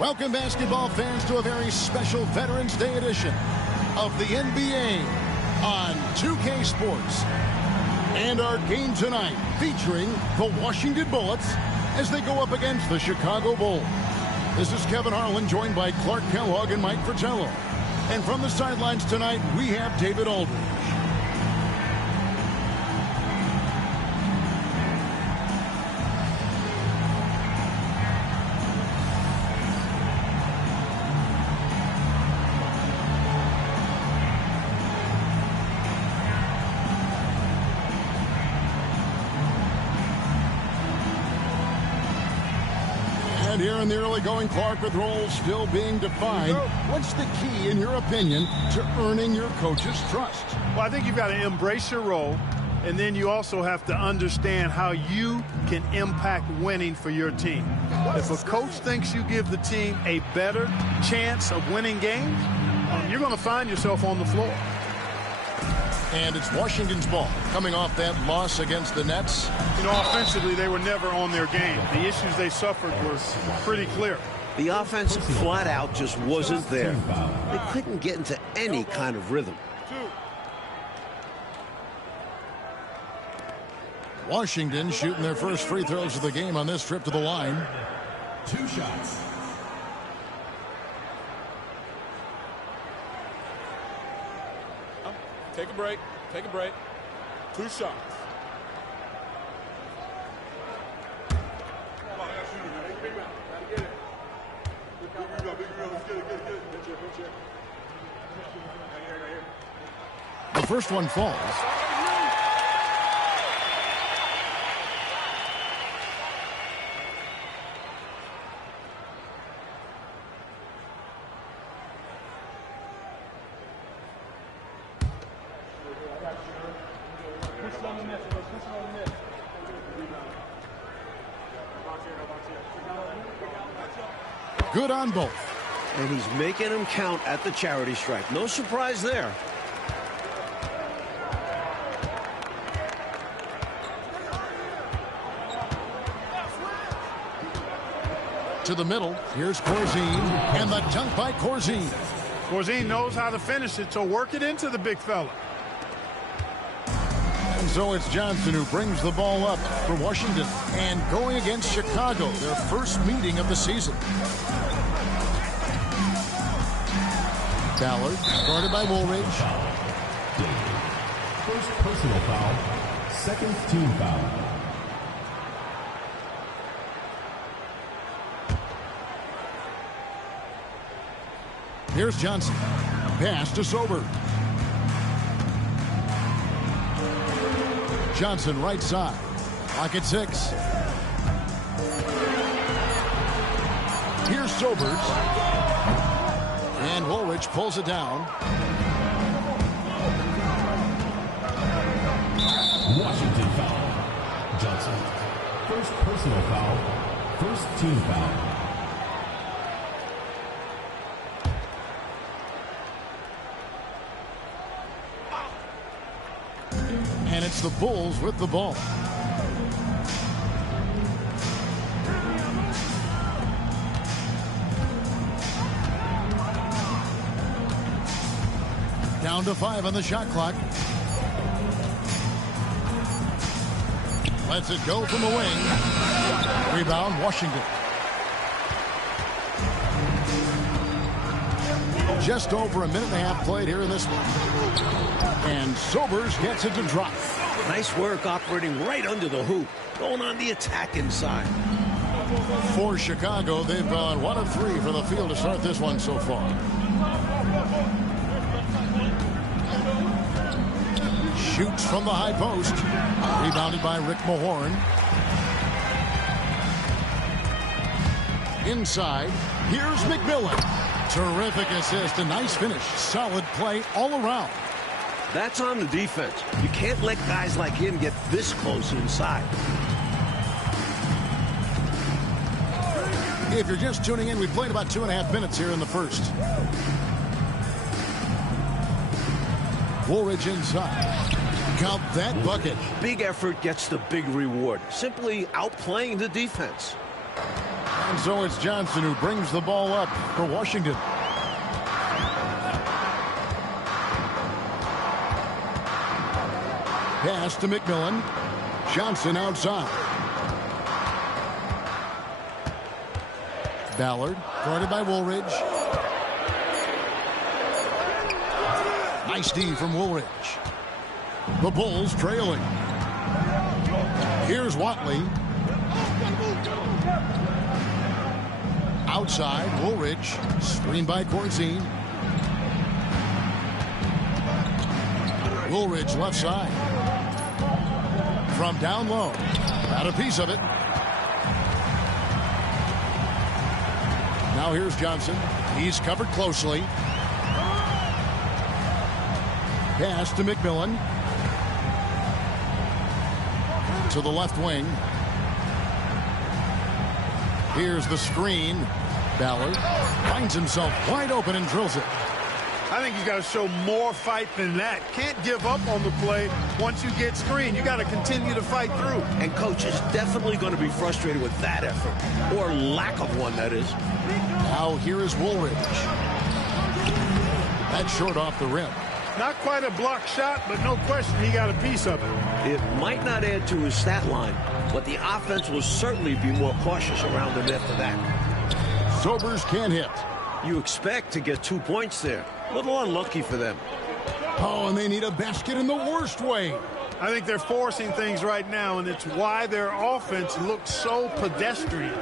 Welcome, basketball fans, to a very special Veterans Day edition of the NBA on 2K Sports. And our game tonight featuring the Washington Bullets as they go up against the Chicago Bulls. This is Kevin Harlan, joined by Clark Kellogg and Mike Fratello. And from the sidelines tonight, we have David Aldridge. And here in the early going, Clark, with roles still being defined, what's the key, in your opinion, to earning your coach's trust? Well, I think you've got to embrace your role, and then you also have to understand how you can impact winning for your team. If a coach thinks you give the team a better chance of winning games, you're going to find yourself on the floor. And it's Washington's ball, coming off that loss against the Nets. You know, offensively, they were never on their game. The issues they suffered were pretty clear. The offense flat out just wasn't there. They couldn't get into any kind of rhythm. Washington shooting their first free throws of the game on this trip to the line. 2 shots. Take a break. Take a break. 2 shots. The first one falls. Good on both. And he's making them count at the charity stripe. No surprise there. To the middle. Here's Corzine. And the dunk by Corzine. Corzine knows how to finish it, so work it into the big fella. And so it's Johnson who brings the ball up for Washington. And going against Chicago, their first meeting of the season. Ballard, guarded by Woolridge. First personal foul. Second team foul. Here's Johnson. Pass to Sober. Johnson right side. Clock at 6. Here's Sobers. And Woolridge pulls it down. Washington foul. Johnson. First personal foul. First team foul. And it's the Bulls with the ball. Down to 5 on the shot clock. Lets it go from the wing. Rebound, Washington. Just over a minute and a half played here in this one. And Sobers gets it to drop. Nice work operating right under the hoop. Going on the attack inside. For Chicago, they've gone 1 of 3 from the field to start this one so far. Shoots from the high post. Rebounded by Rick Mahorn. Inside, here's McMillan. Terrific assist, a nice finish. Solid play all around. That's on the defense. You can't let guys like him get this close inside. If you're just tuning in, we played about 2.5 minutes here in the first. Woolridge inside. Count that bucket. Big effort gets the big reward. Simply outplaying the defense. And so it's Johnson who brings the ball up for Washington. Pass to McMillan. Johnson outside. Ballard guarded by Woolridge. Nice D from Woolridge. The Bulls trailing. Here's Watley. Outside, Woolridge. Screen by Corzine. Woolridge left side. From down low. Got a piece of it. Now here's Johnson. He's covered closely. Pass to McMillan. To the left wing. Here's the screen. Ballard finds himself wide open and drills it. I think you got to show more fight than that. Can't give up on the play once you get screened. You got to continue to fight through. And coach is definitely going to be frustrated with that effort, or lack of one, that is. Now here is Woolridge. That's short off the rim. Not quite a block shot, but no question he got a piece of it. It might not add to his stat line, but the offense will certainly be more cautious around him after that. Sobers can't hit. You expect to get 2 points there. A little unlucky for them. Oh, and they need a basket in the worst way. I think they're forcing things right now, and it's why their offense looks so pedestrian.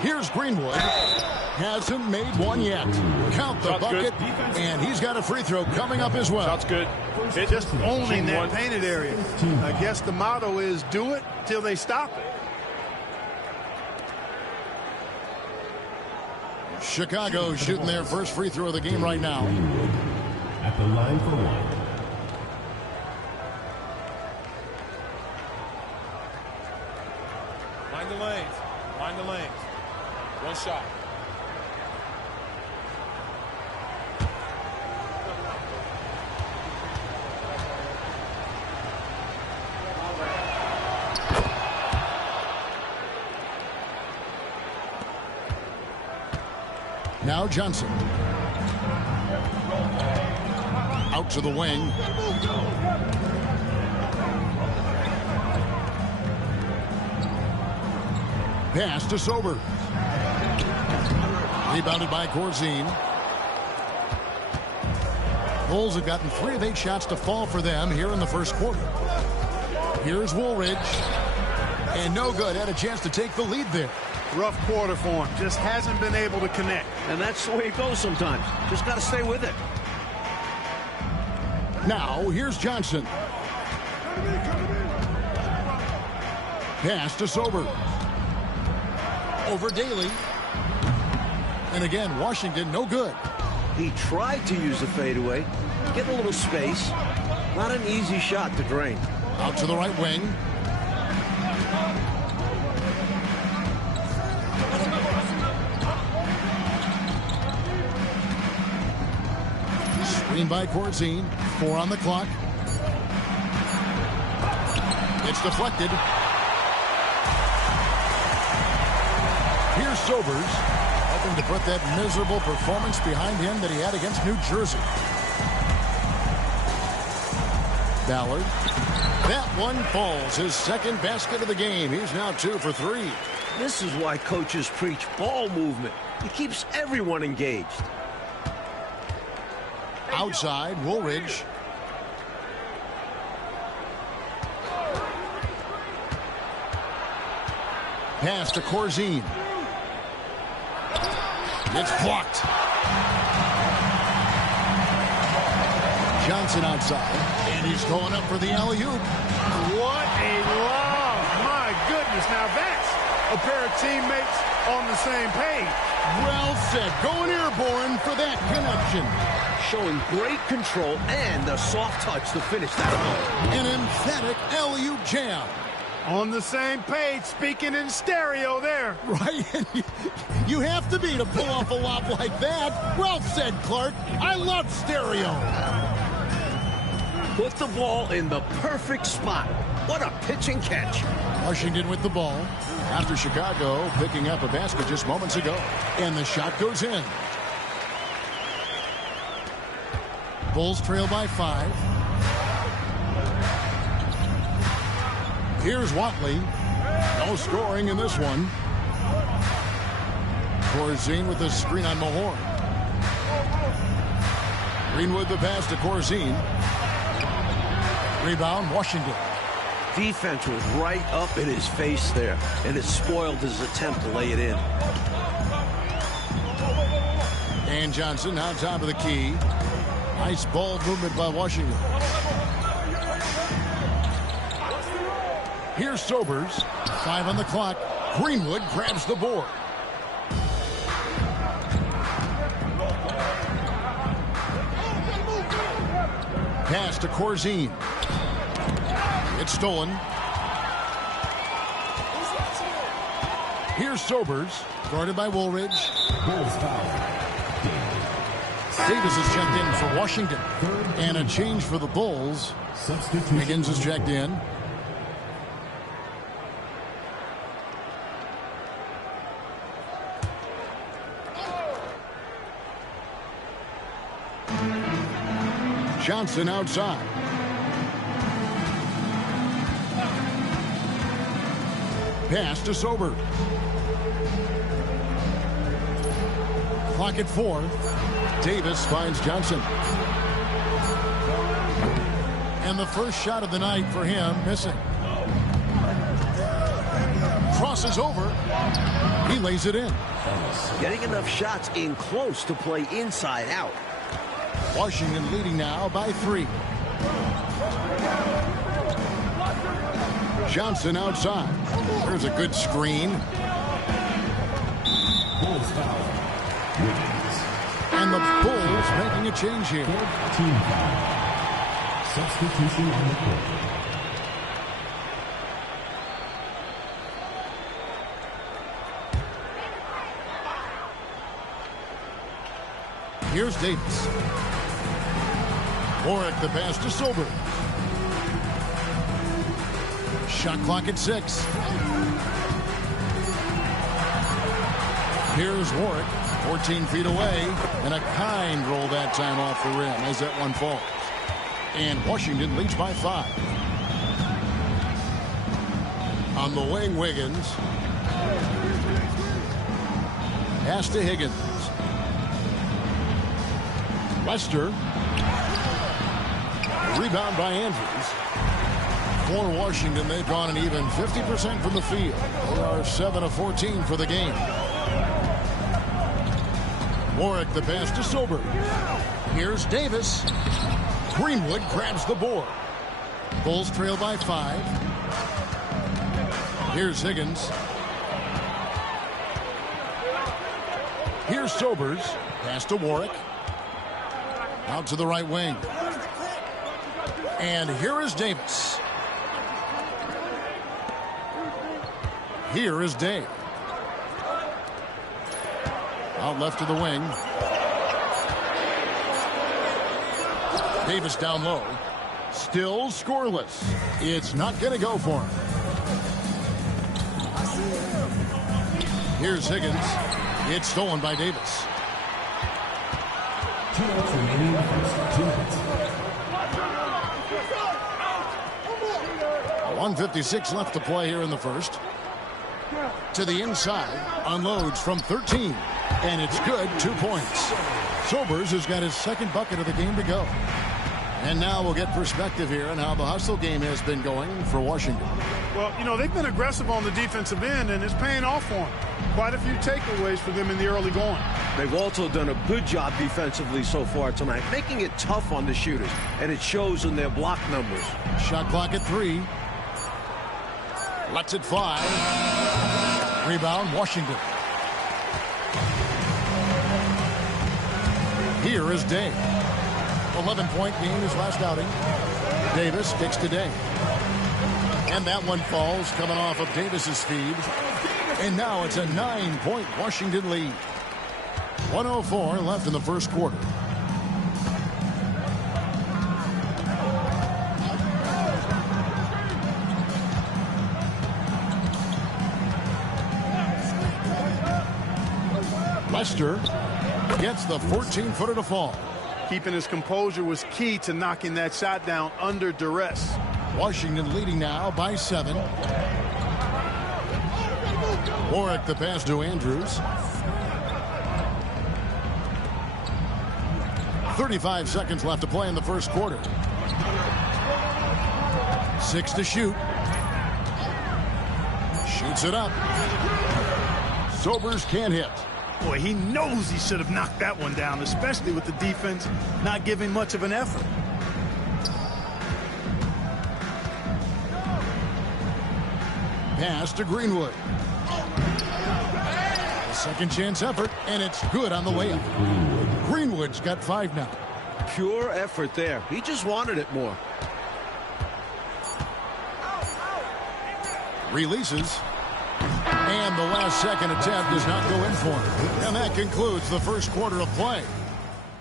Here's Greenwood. Hasn't made one yet. Count the Shot's bucket, good. and he's got a free throw coming up as well. Shot's good. Just owning that one. painted area. I guess the motto is do it till they stop it. Chicago shooting their first free throw of the game right now. At the line for one. Mind the lanes. Mind the lanes. One shot. Now Johnson. Out to the wing. Pass to Sobers. Rebounded by Corzine. Bulls have gotten 3 of 8 shots to fall for them here in the first quarter. Here's Woolridge. And no good. Had a chance to take the lead there. Rough quarter for him. Just hasn't been able to connect. And that's the way it goes sometimes. Just got to stay with it. Now, here's Johnson. Pass to Sobers. Over Daly. And again, Washington, no good. He tried to use the fadeaway. Get a little space. Not an easy shot to drain. Out to the right wing. Screen by Corzine. 4 on the clock. It's deflected. Here's Sobers, hoping to put that miserable performance behind him that he had against New Jersey. Ballard. That one falls. His second basket of the game. He's now 2 for 3. This is why coaches preach ball movement. It keeps everyone engaged. Outside, Woolridge. Pass to Corzine. It's blocked. Johnson outside. And he's going up for the alley-oop. What a lob. My goodness. Now that's a pair of teammates on the same page. Well said. Going airborne for that connection. Showing great control and a soft touch to finish that. An emphatic alley-oop jam. On the same page, speaking in stereo there. Right? You have to be to pull off a lob like that. Well said, Clark. I love stereo. Put the ball in the perfect spot. What a pitch and catch. Washington with the ball after Chicago picking up a basket just moments ago. And the shot goes in. Bulls trail by 5. Here's Watley. No scoring in this one. Corzine with the screen on Mahorn. Greenwood the pass to Corzine. Rebound, Washington. Defense was right up in his face there, and it spoiled his attempt to lay it in. And Johnson on top of the key. Nice ball movement by Washington. Here's Sobers. 5 on the clock. Greenwood grabs the board. Pass to Corzine. It's stolen. Here's Sobers. Guarded by Woolridge. Bulls foul. Davis is checked in for Washington. And a change for the Bulls. Substitution. Higgins is checked in. Johnson outside. Pass to Sober. Clock at 4. Davis finds Johnson. And the first shot of the night for him missing. Crosses over. He lays it in. Getting enough shots in close to play inside out. Washington leading now by 3. Johnson outside. There's a good screen. Bulls foul. Wiggins. And the Bulls making a change here. Fourth team foul. Substitution on the court. Here's Davis. Warwick the pass to Sober. Shot clock at 6. Here's Warwick, 14 feet away, and a kind roll that time off the rim as that one falls. And Washington leads by 5. On the wing, Wiggins. Pass to Higgins. Lester. Rebound by Andrews. For Washington, they've gone an even 50% from the field. They are 7 of 14 for the game. Warwick the pass to Sober. Here's Davis. Greenwood grabs the board. Bulls trail by 5. Here's Higgins. Here's Sobers. Pass to Warwick. Out to the right wing. And here is Davis. Here is Day. Out left to the wing. Davis down low. Still scoreless. It's not going to go for him. Here's Higgins. It's stolen by Davis. 2 minutes remaining in the first. 2 minutes. 1:56 left to play here in the first. To the inside. Unloads from 13. And it's good. 2 points. Sobers has got his second bucket of the game to go. And now we'll get perspective here on how the hustle game has been going for Washington. Well, you know, they've been aggressive on the defensive end, and it's paying off for them. Quite a few takeaways for them in the early going. They've also done a good job defensively so far tonight, making it tough on the shooters, and it shows in their block numbers. Shot clock at 3. Lets it fly. Rebound, Washington. Here is Day. 11-point game his last outing. Davis kicks to Day. And that one falls, coming off of Davis's feed. And now it's a 9-point Washington lead. 1:04 left in the first quarter. Lester gets the 14-footer to fall. Keeping his composure was key to knocking that shot down under duress. Washington leading now by 7. Warwick the pass to Andrews. 35 seconds left to play in the first quarter. 6 to shoot. Shoots it up. Sobers can't hit. Boy, he knows he should have knocked that one down, especially with the defense not giving much of an effort. Pass to Greenwood. A second chance effort, and it's good on the layup. Greenwood's got 5 now. Pure effort there. He just wanted it more. Releases. And the last second attempt does not go in for him. And that concludes the first quarter of play.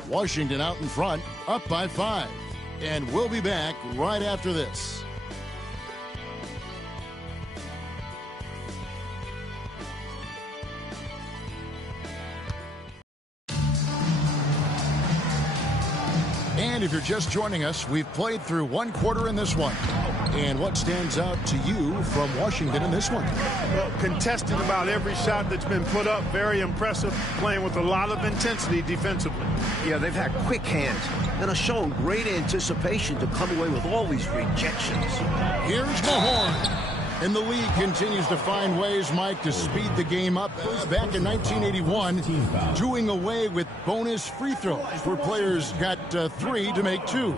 Washington out in front, up by 5. And we'll be back right after this. And if you're just joining us, we've played through one quarter in this one. And what stands out to you from Washington in this one? Well, contesting about every shot that's been put up. Very impressive. Playing with a lot of intensity defensively. Yeah, they've had quick hands and are showing great anticipation to come away with all these rejections. Here's Mahorn. And the league continues to find ways, Mike, to speed the game up. Back in 1981, doing away with bonus free throws where players got 3 to make 2.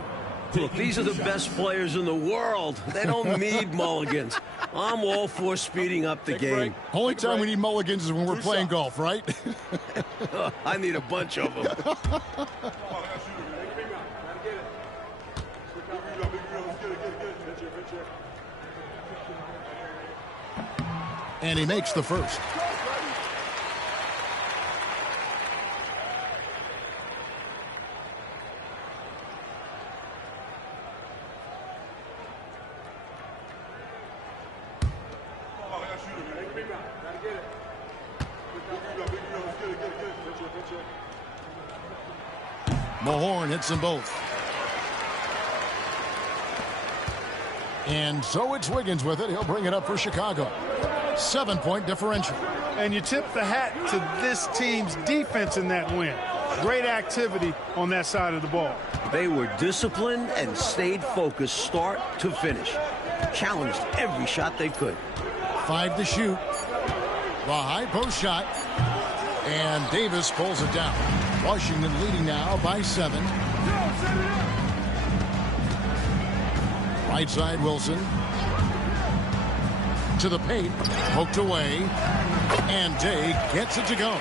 Look, these are the best players in the world. They don't need mulligans. I'm all for speeding up the game. Only time we need mulligans is when we're playing golf, right? I need a bunch of them. And he makes the first. Mahorn hits them both. And so it's Wiggins with it. He'll bring it up for Chicago. 7-point differential. And you tip the hat to this team's defense in that win. Great activity on that side of the ball. They were disciplined and stayed focused start to finish. Challenged every shot they could. 5 to shoot. The high post shot. And Davis pulls it down. Washington leading now by 7. Right side Wilson. To the paint. Poked away. And Day gets it to go.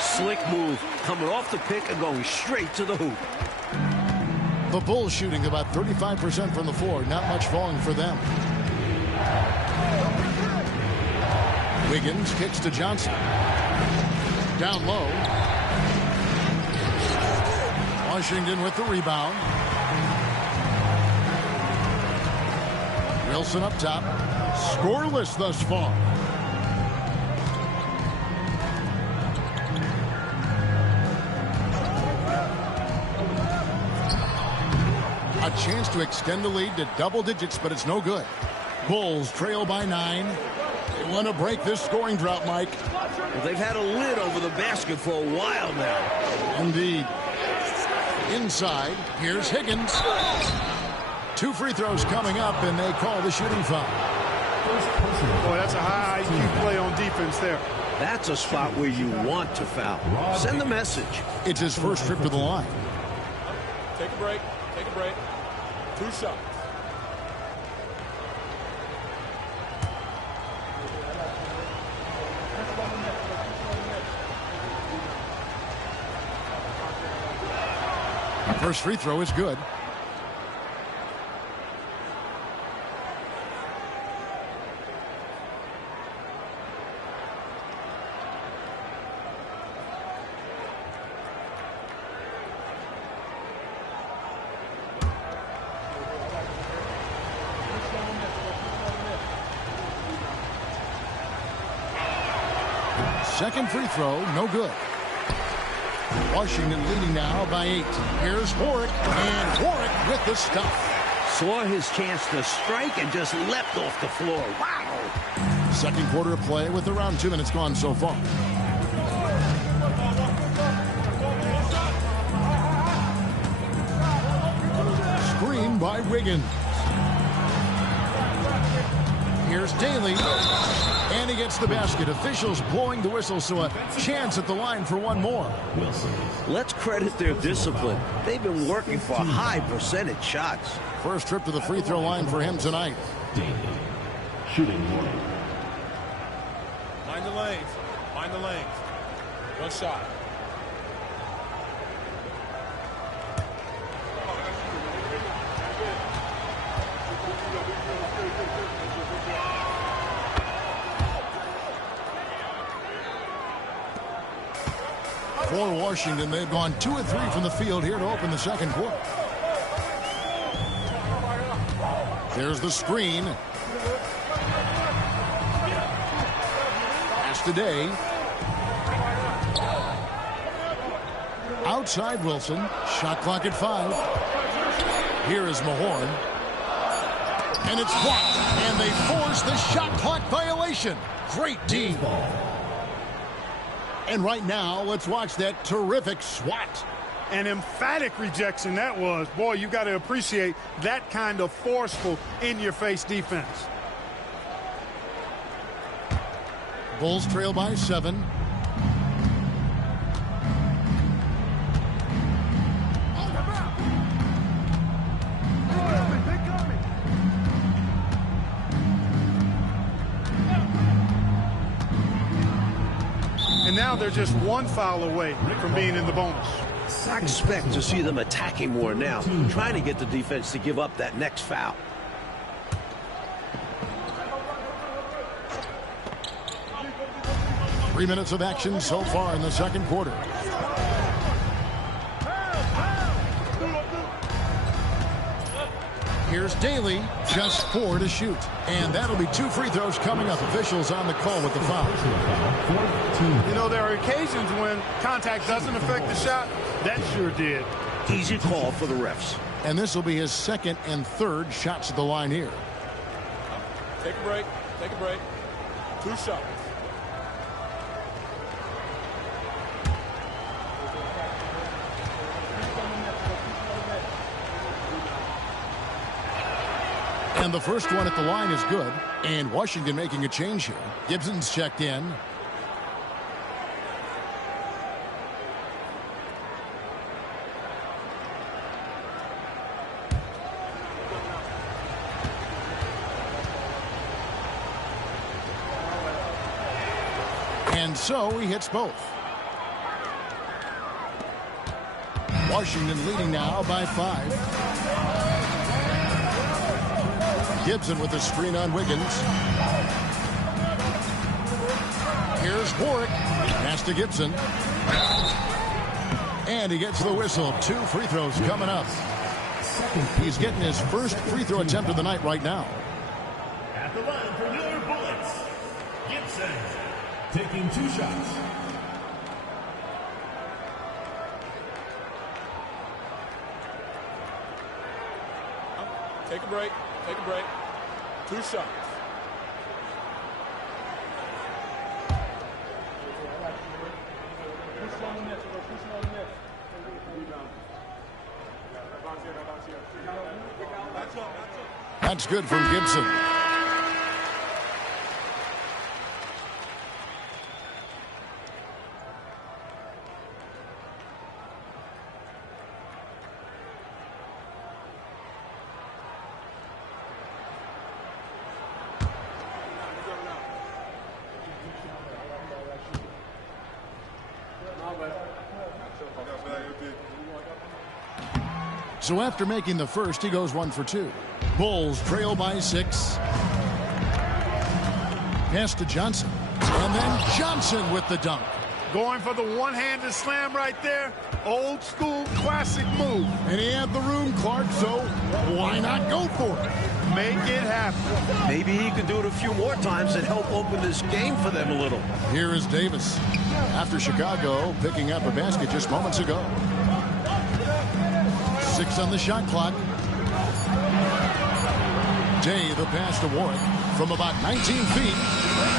Slick move. Coming off the pick and going straight to the hoop. The Bulls shooting about 35% from the floor. Not much falling for them. Wiggins kicks to Johnson. Down low. Washington with the rebound. Wilson up top. Scoreless thus far. A chance to extend the lead to double digits, but it's no good. Bulls trail by 9. They want to break this scoring drought, Mike. Well, they've had a lid over the basket for a while now. Indeed. Inside, here's Higgins. 2 free throws coming up, and they call the shooting foul. Boy, that's a high IQ play on defense there. That's a spot where you want to foul. Send the message. It's his first trip to the line. Take a break. Take a break. 2 shots. First free throw is good. Second free throw, no good. Washington leading now by 8. Here's Warwick, and Warwick with the stuff. Saw his chance to strike and just leapt off the floor. Wow! Second quarter of play with around 2 minutes gone so far. Screen by Wiggins. Here's Daly, and he gets the basket. Officials blowing the whistle, so a chance at the line for one more. Let's credit their discipline. They've been working for high percentage shots. First trip to the free throw line for him tonight. Daly. Shooting warning. Mind the lanes. Mind the lanes. One shot. For Washington, they've gone 2 of 3 from the field here to open the second quarter. There's the screen. Pass to Day. Outside Wilson. Shot clock at 5. Here is Mahorn. And it's blocked. And they force the shot clock violation. Great D. And right now, let's watch that terrific swat. An emphatic rejection that was. Boy, you got to appreciate that kind of forceful in-your-face defense. Bulls trail by 7. And now they're just one foul away from being in the bonus. I expect to see them attacking more now, trying to get the defense to give up that next foul. Three minutes of action so far in the second quarter. Here's Daly, just 4 to shoot. And that'll be 2 free throws coming up. Officials on the call with the foul. You know, there are occasions when contact doesn't affect the shot. That sure did. Easy call for the refs. And this will be his second and third shots at the line here. Take a break. Take a break. 2 shots. And the first one at the line is good. And Washington making a change here. Gibson's checked in. And so he hits both. Washington leading now by 5. Gibson with the screen on Wiggins. Here's Warwick. Pass to Gibson. And he gets the whistle. 2 free throws coming up. He's getting his first free throw attempt of the night right now. At the line for your Bullets, Gibson taking 2 shots. Take a break. Take a break. 2 shots. That's good from Gibson. So after making the first, he goes 1 for 2. Bulls trail by 6. Pass to Johnson. And then Johnson with the dunk. Going for the one-handed slam right there. Old school classic move. And he had the room, Clark, so why not go for it? make it happen. Maybe he can do it a few more times and help open this game for them a little. Here is Davis. After Chicago picking up a basket just moments ago. 6 on the shot clock. Day the pass to Warwick from about 19 feet,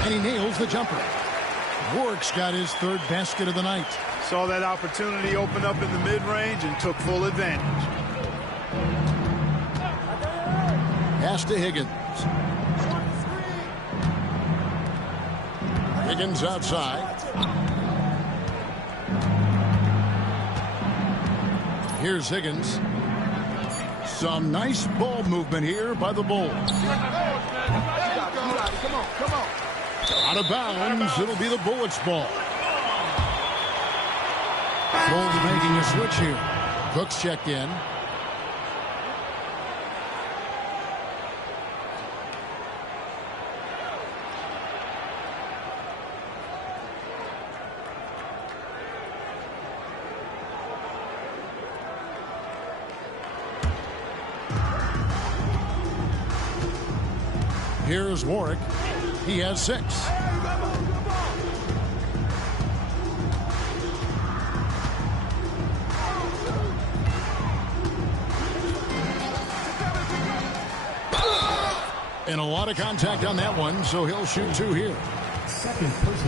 and he nails the jumper. Warwick's got his 3rd basket of the night. Saw that opportunity open up in the mid-range and took full advantage. Pass to Higgins. Higgins outside. Here's Higgins. Some nice ball movement here by the Bulls. Out of bounds. It'll be the Bullets' ball. Bulls making a switch here. Cook's checked in. Here's Warwick. He has 6. And a lot of contact on that one, so he'll shoot 2 here.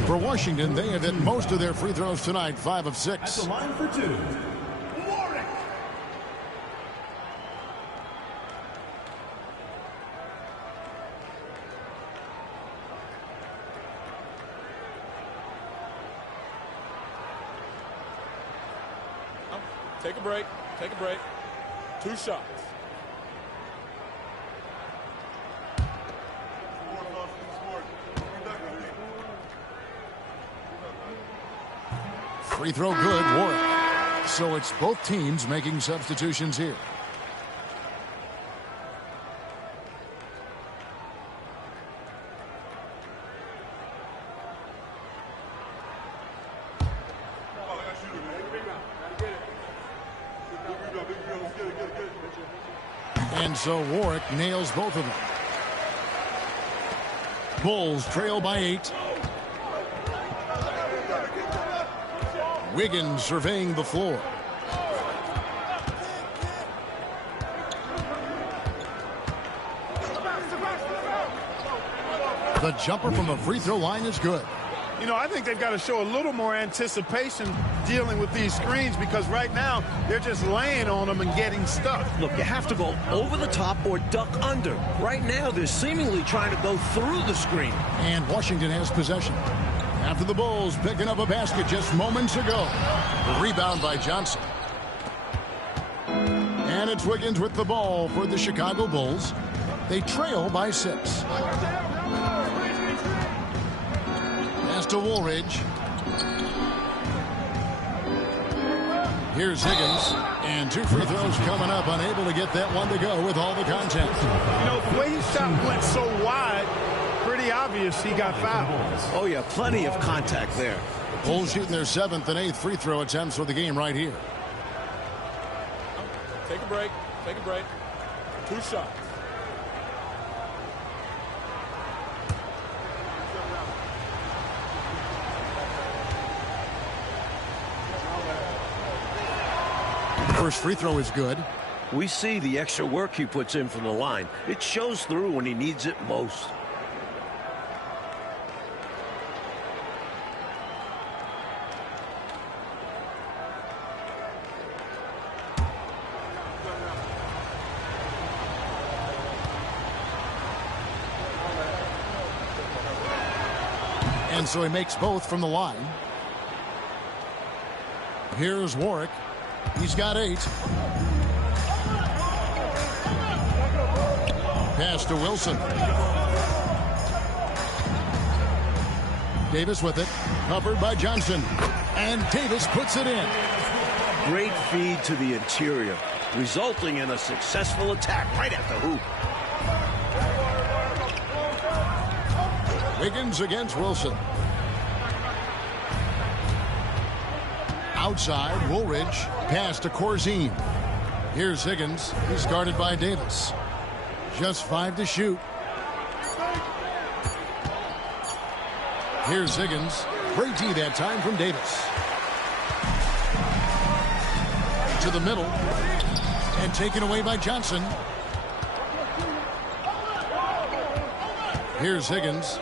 For Washington, they have hit most of their free throws tonight, 5 of 6. At the line for 2, Warwick. Take a break. Take a break. 2 shots. Free throw good, Warwick. So it's both teams making substitutions here. And so Warwick nails both of them. Bulls trail by 8. Wiggins surveying the floor. The jumper from the free throw line is good. You know, I think they've got to show a little more anticipation dealing with these screens, because right now they're just laying on them and getting stuck. Look, you have to go over the top or duck under. Right now, they're seemingly trying to go through the screen. And Washington has possession. After the Bulls picking up a basket just moments ago. The rebound by Johnson. And it's Wiggins with the ball for the Chicago Bulls. They trail by 6. Pass to Woolridge. Here's Higgins. And 2 free throws coming up. Unable to get that one to go with all the contact. You know, the way his shot went so wide, pretty obvious he got fouled. Oh, yeah, plenty of contact there. Bulls shooting their 7th and 8th free throw attempts for the game right here. Take a break. Take a break. 2 shots. First free throw is good. We see the extra work he puts in from the line. It shows through when he needs it most. And so he makes both from the line. Here's Warwick. He's got 8. Pass to Wilson. Davis with it. Covered by Johnson. And Davis puts it in. Great feed to the interior, resulting in a successful attack right at the hoop. Wiggins against Wilson. Outside, Woolridge. Pass to Corzine. Here's Higgins. He's guarded by Davis. Just 5 to shoot. Here's Higgins. Great D that time from Davis. To the middle. And taken away by Johnson. Here's Higgins.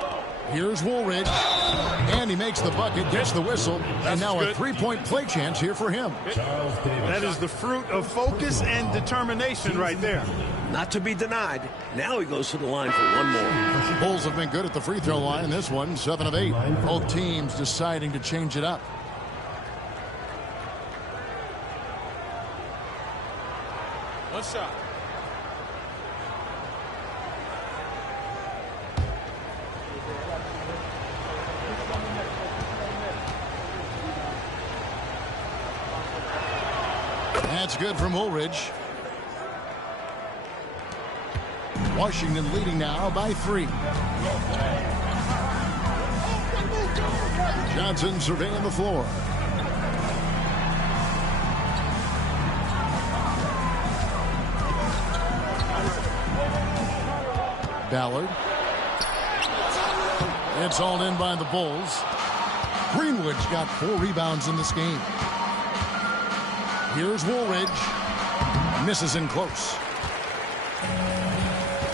Here's Woolridge. And he makes the bucket, gets the whistle. And now a three-point play chance here for him. That is the fruit of focus and determination right there. Not to be denied. Now he goes to the line for one more. Bulls have been good at the free throw line in this one, 7 of 8. Both teams deciding to change it up. One shot. That's good from Woolridge. Washington leading now by 3. Johnson surveying the floor. Ballard. It's all in by the Bulls. Greenwood's got 4 rebounds in this game. Here's Woolridge. Misses in close.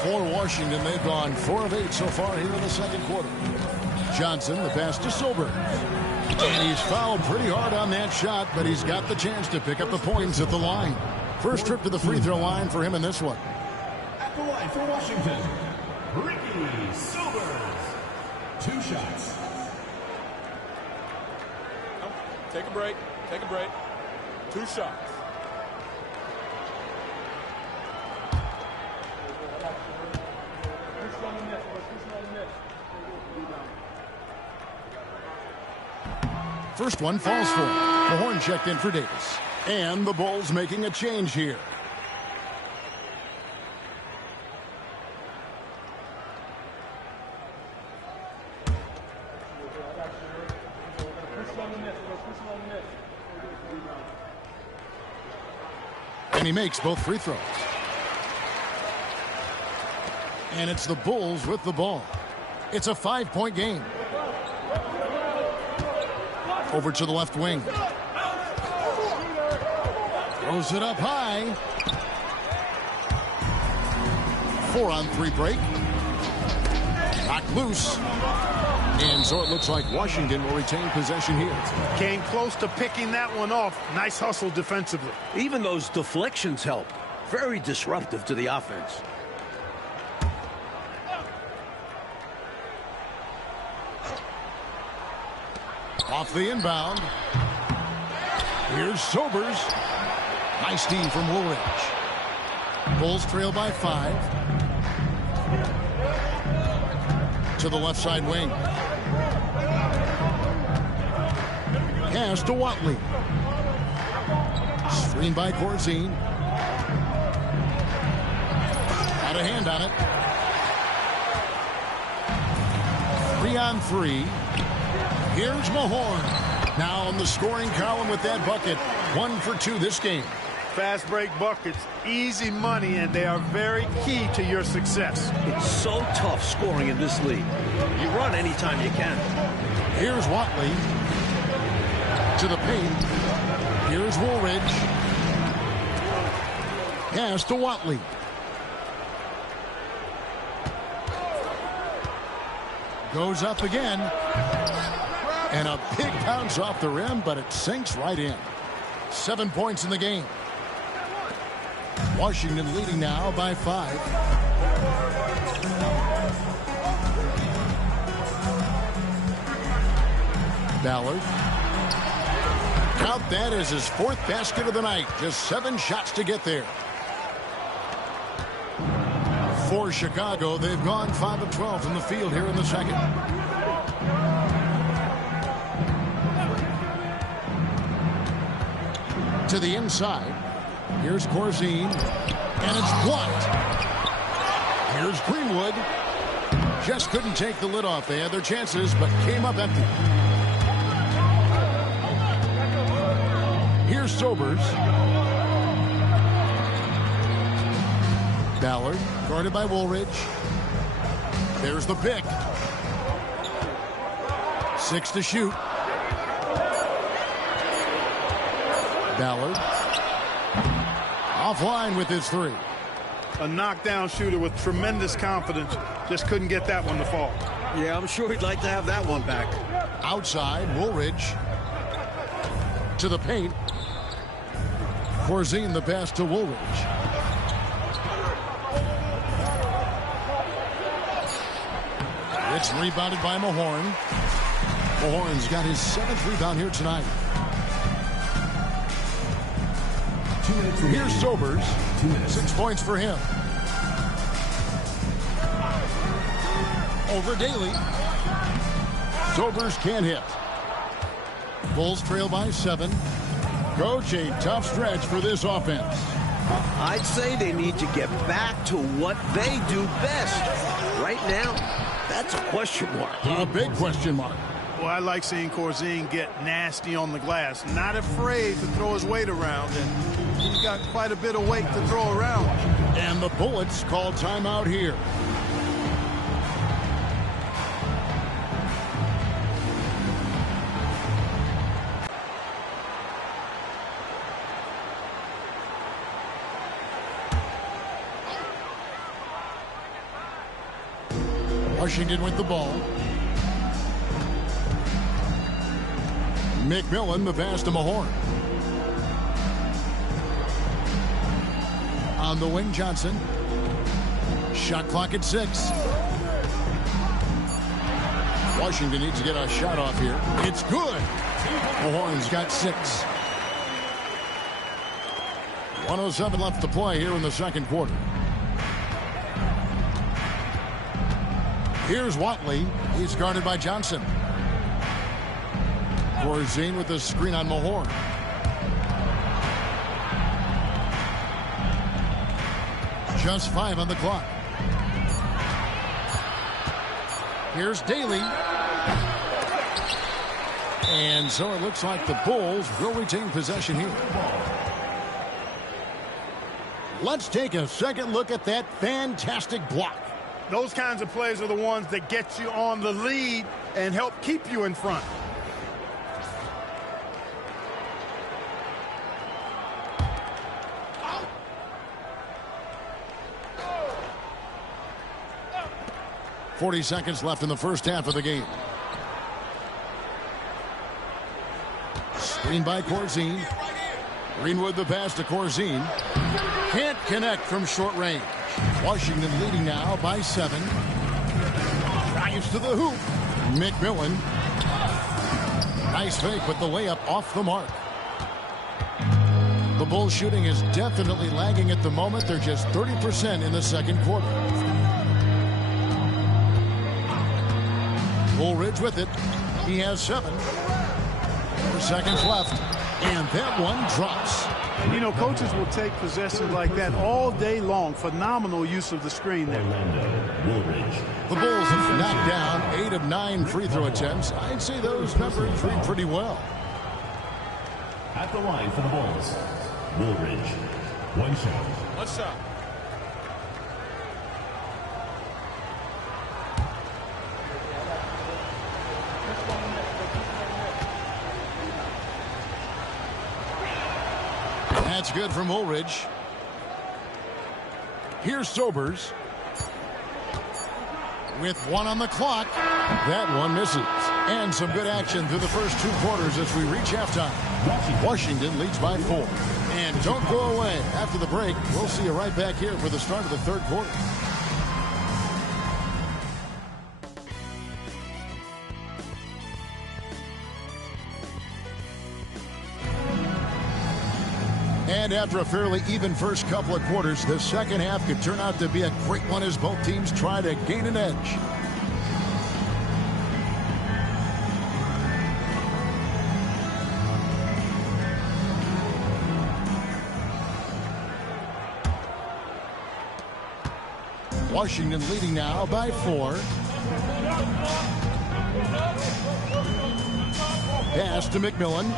For Washington, they've gone 4 of 8 so far here in the second quarter. Johnson, the pass to Silver. And he's fouled pretty hard on that shot, but he's got the chance to pick up the points at the line. First trip to the free throw line for him in this one. At the line for Washington, Ricky Silvers. 2 shots. Take a break. Take a break. 2 shots. First one falls for him. The horn checked in for Davis. And the Bulls making a change here. And he makes both free throws. And it's the Bulls with the ball. It's a 5-point game. Over to the left wing. Throws it up high. 4-on-3 break. Knocked loose. And so it looks like Washington will retain possession here. Came close to picking that one off. Nice hustle defensively. Even those deflections help. Very disruptive to the offense. Off the inbound. Here's Sobers. Nice D from Woolridge. Bulls trail by 5. To the left side wing. Pass to Watley. Screen by Corzine. Had a hand on it. 3-on-3. Here's Mahorn. Now on the scoring column with that bucket. 1 for 2 this game. Fast break buckets, easy money, and they are very key to your success. It's so tough scoring in this league. You run anytime you can. Here's Watley. To the paint. Here's Woolridge. Pass to Watley. Goes up again. And a big bounce off the rim, but it sinks right in. 7 points in the game. Washington leading now by 5. Ballard. Count that as his 4th basket of the night. Just 7 shots to get there. For Chicago, they've gone 5 of 12 from the field here in the second. To the inside. Here's Corzine. And it's blocked. Here's Greenwood. Just couldn't take the lid off. They had their chances, but came up empty. Here's Sobers. Ballard, guarded by Woolridge. There's the pick. 6 to shoot. Ballard. Offline with his 3. A knockdown shooter with tremendous confidence. Just couldn't get that one to fall. Yeah, I'm sure he'd like to have that one back. Outside, Woolridge. To the paint. Corzine the pass to Woolridge. It's rebounded by Mahorn. Mahorn's got his 7th rebound here tonight. Here's Sobers. 6 points for him. Over Daly. Sobers can't hit. Bulls trail by 7. Coach, a tough stretch for this offense. I'd say they need to get back to what they do best. Right now, that's a question mark. A big question mark. Well, I like seeing Corzine get nasty on the glass. Not afraid to throw his weight around, and he's got quite a bit of weight to throw around. And the Bullets call timeout here. Washington with the ball. McMillan, the pass to Mahorn. On the wing, Johnson. Shot clock at 6. Washington needs to get a shot off here. It's good. Mahorn's got 6. 1:07 left to play here in the second quarter. Here's Watley. He's guarded by Johnson. Corzine with the screen on Mahorn. Just 5 on the clock. Here's Daly. And so it looks like the Bulls will retain possession here. Let's take a second look at that fantastic block. Those kinds of plays are the ones that get you on the lead and help keep you in front. .40 seconds left in the first half of the game. Screen by Corzine. Greenwood the pass to Corzine. Can't connect from short range. Washington leading now by 7. Drives to the hoop. McMillan. Nice fake, but the layup off the mark. The Bulls shooting is definitely lagging at the moment. They're just 30% in the second quarter. Woolridge with it. He has 7. 4 seconds left. And that one drops. You know, coaches will take possessions like that all day long. Phenomenal use of the screen there. The Bulls have knocked down 8 of 9 free throw attempts. I'd say those numbers read pretty well. At the line for the Bulls, Woolridge. 1 shot. 1 shot. That's good from Woolridge. Here's Sobers. With 1 on the clock. That one misses. And some good action through the first 2 quarters as we reach halftime. Washington leads by 4. And don't go away. After the break, we'll see you right back here for the start of the third quarter. And after a fairly even first couple of quarters, the second half could turn out to be a great one as both teams try to gain an edge. Washington leading now by 4. Pass to McMillan.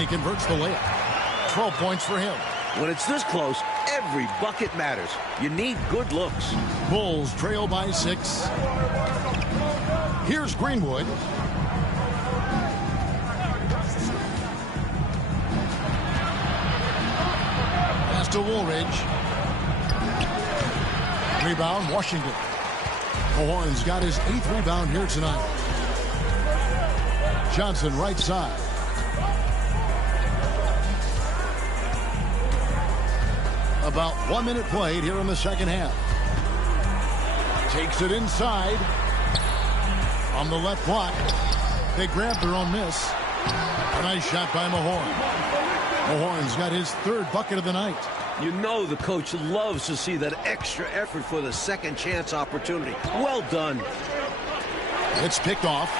And he converts the layup. 12 points for him. When it's this close, every bucket matters. You need good looks. Bulls trail by 6. Here's Greenwood. Pass to Woolridge. Rebound, Washington. Horn's got his 8th rebound here tonight. Johnson right side. About 1 minute played here in the second half. Takes it inside. On the left block. They grab their own miss. A nice shot by Mahorn. Mahorn's got his 3rd bucket of the night. You know the coach loves to see that extra effort for the second chance opportunity. Well done. It's picked off.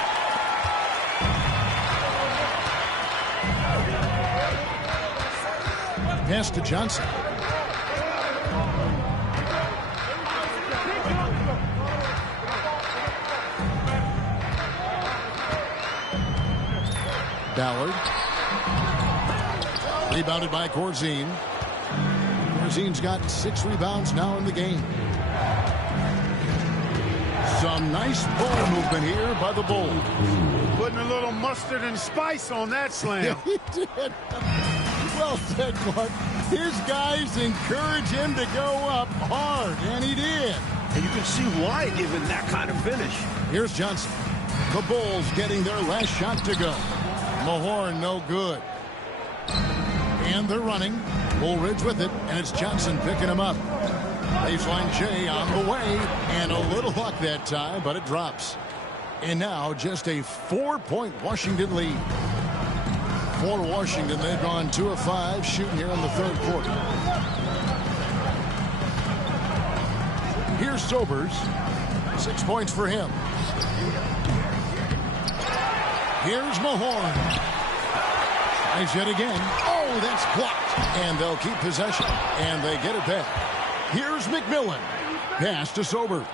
Pass to Johnson. Ballard. Rebounded by Corzine. Corzine's got 6 rebounds now in the game. Some nice ball movement here by the Bulls. Putting a little mustard and spice on that slam. Yeah, he did. Well said, Clark. His guys encourage him to go up hard, and he did. And you can see why given that kind of finish. Here's Johnson. The Bulls getting their last shot to go. Mahorn no good. And they're running. Woolridge with it, and it's Johnson picking him up. Baseline J on the way, and a little luck that time, but it drops. And now just a 4-point Washington lead. For Washington, they've gone 2 of 5 shooting here in the 3rd quarter. Here's Sobers. 6 points for him. Here's Mahorn. Tries yet again. Oh, that's blocked. And they'll keep possession. And they get it back. Here's McMillan. Pass to Sobers.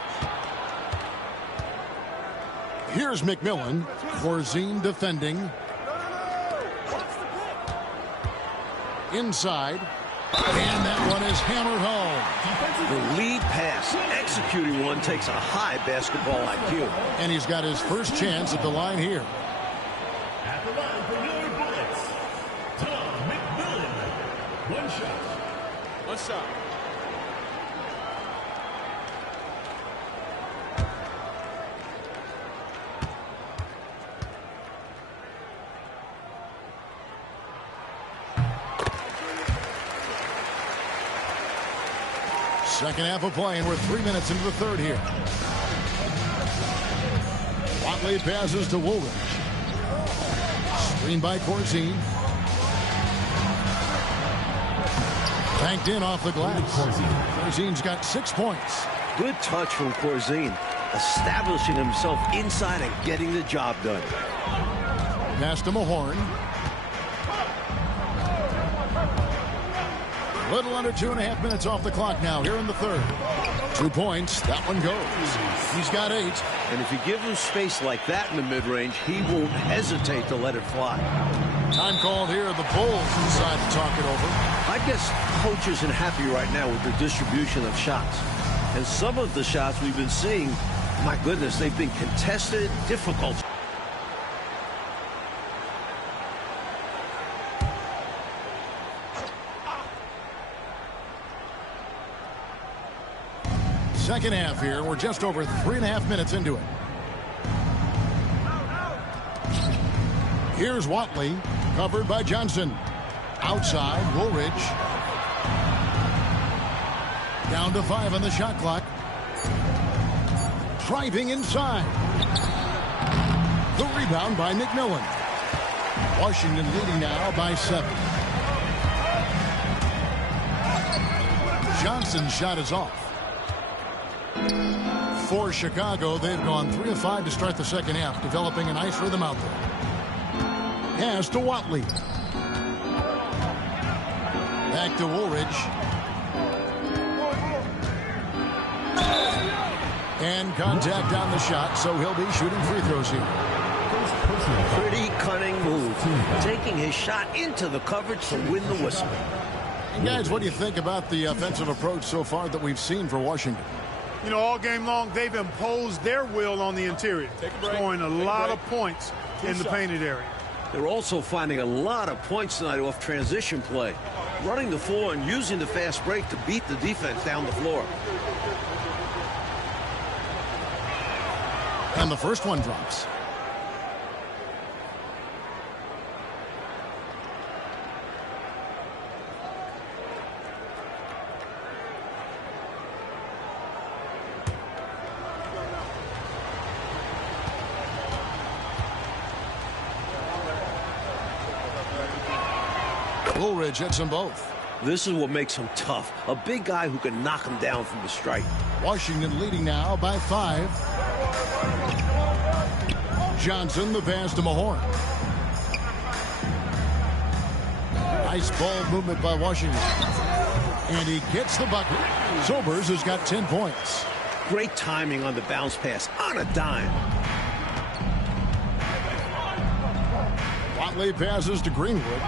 Here's McMillan. Corzine defending. Inside. And that one is hammered home. The lead pass, executing one, takes a high basketball IQ. And he's got his first chance at the line here. At the line for your Bullets, Tom McMillan. 1 shot. 1 shot. Second half of play, and we're 3 minutes into the 3rd here. Watley passes to Woolridge. Screen by Corzine. Banked in off the glass. Corzine's got 6 points. Good touch from Corzine, establishing himself inside and getting the job done. Pass to Mahorn. Little under 2.5 minutes off the clock now here in the 3rd. 2 points. That one goes. He's got 8. And if you give him space like that in the mid-range, he won't hesitate to let it fly. Time called here. The Bulls decide to talk it over. I guess coach isn't happy right now with the distribution of shots. And some of the shots we've been seeing, my goodness, they've been contested, difficult. Second half here. We're just over 3.5 minutes into it. Here's Watley, covered by Johnson. Outside, Woolridge. Down to 5 on the shot clock. Driving inside. The rebound by McMillan. Washington leading now by 7. Johnson's shot is off. For Chicago, they've gone 3 of 5 to start the second half, developing a nice rhythm out there. Pass to Watley. Back to Woolridge. And contact on the shot, so he'll be shooting free throws here. Pretty cunning move, taking his shot into the coverage to win the whistle. And guys, what do you think about the offensive approach so far that we've seen for Washington? You know, all game long, they've imposed their will on the interior, scoring a lot of points in the painted area. They're also finding a lot of points tonight off transition play, running the floor and using the fast break to beat the defense down the floor. And the first one drops. Woolridge hits them both. This is what makes him tough. A big guy who can knock him down from the strike. Washington leading now by 5. Johnson, the pass to Mahorn. Nice ball movement by Washington. And he gets the bucket. Sobers has got 10 points. Great timing on the bounce pass on a dime. Watley passes to Greenwood.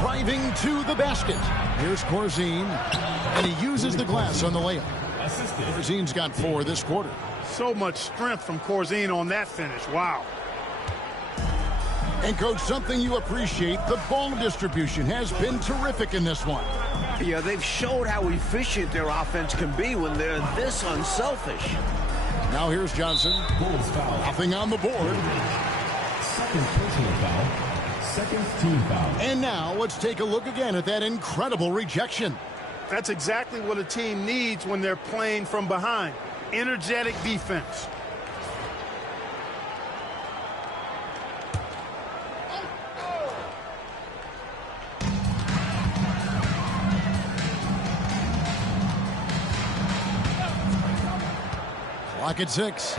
Driving to the basket. Here's Corzine, and he uses the glass on the layup. Corzine's got 4 this quarter. So much strength from Corzine on that finish. Wow. And, Coach, something you appreciate, the ball distribution has been terrific in this one. Yeah, they've showed how efficient their offense can be when they're this unselfish. Now here's Johnson. Nothing on the board. Second personal foul. Second team foul. And now let's take a look again at that incredible rejection. That's exactly what a team needs when they're playing from behind. Energetic defense. Clock at 6.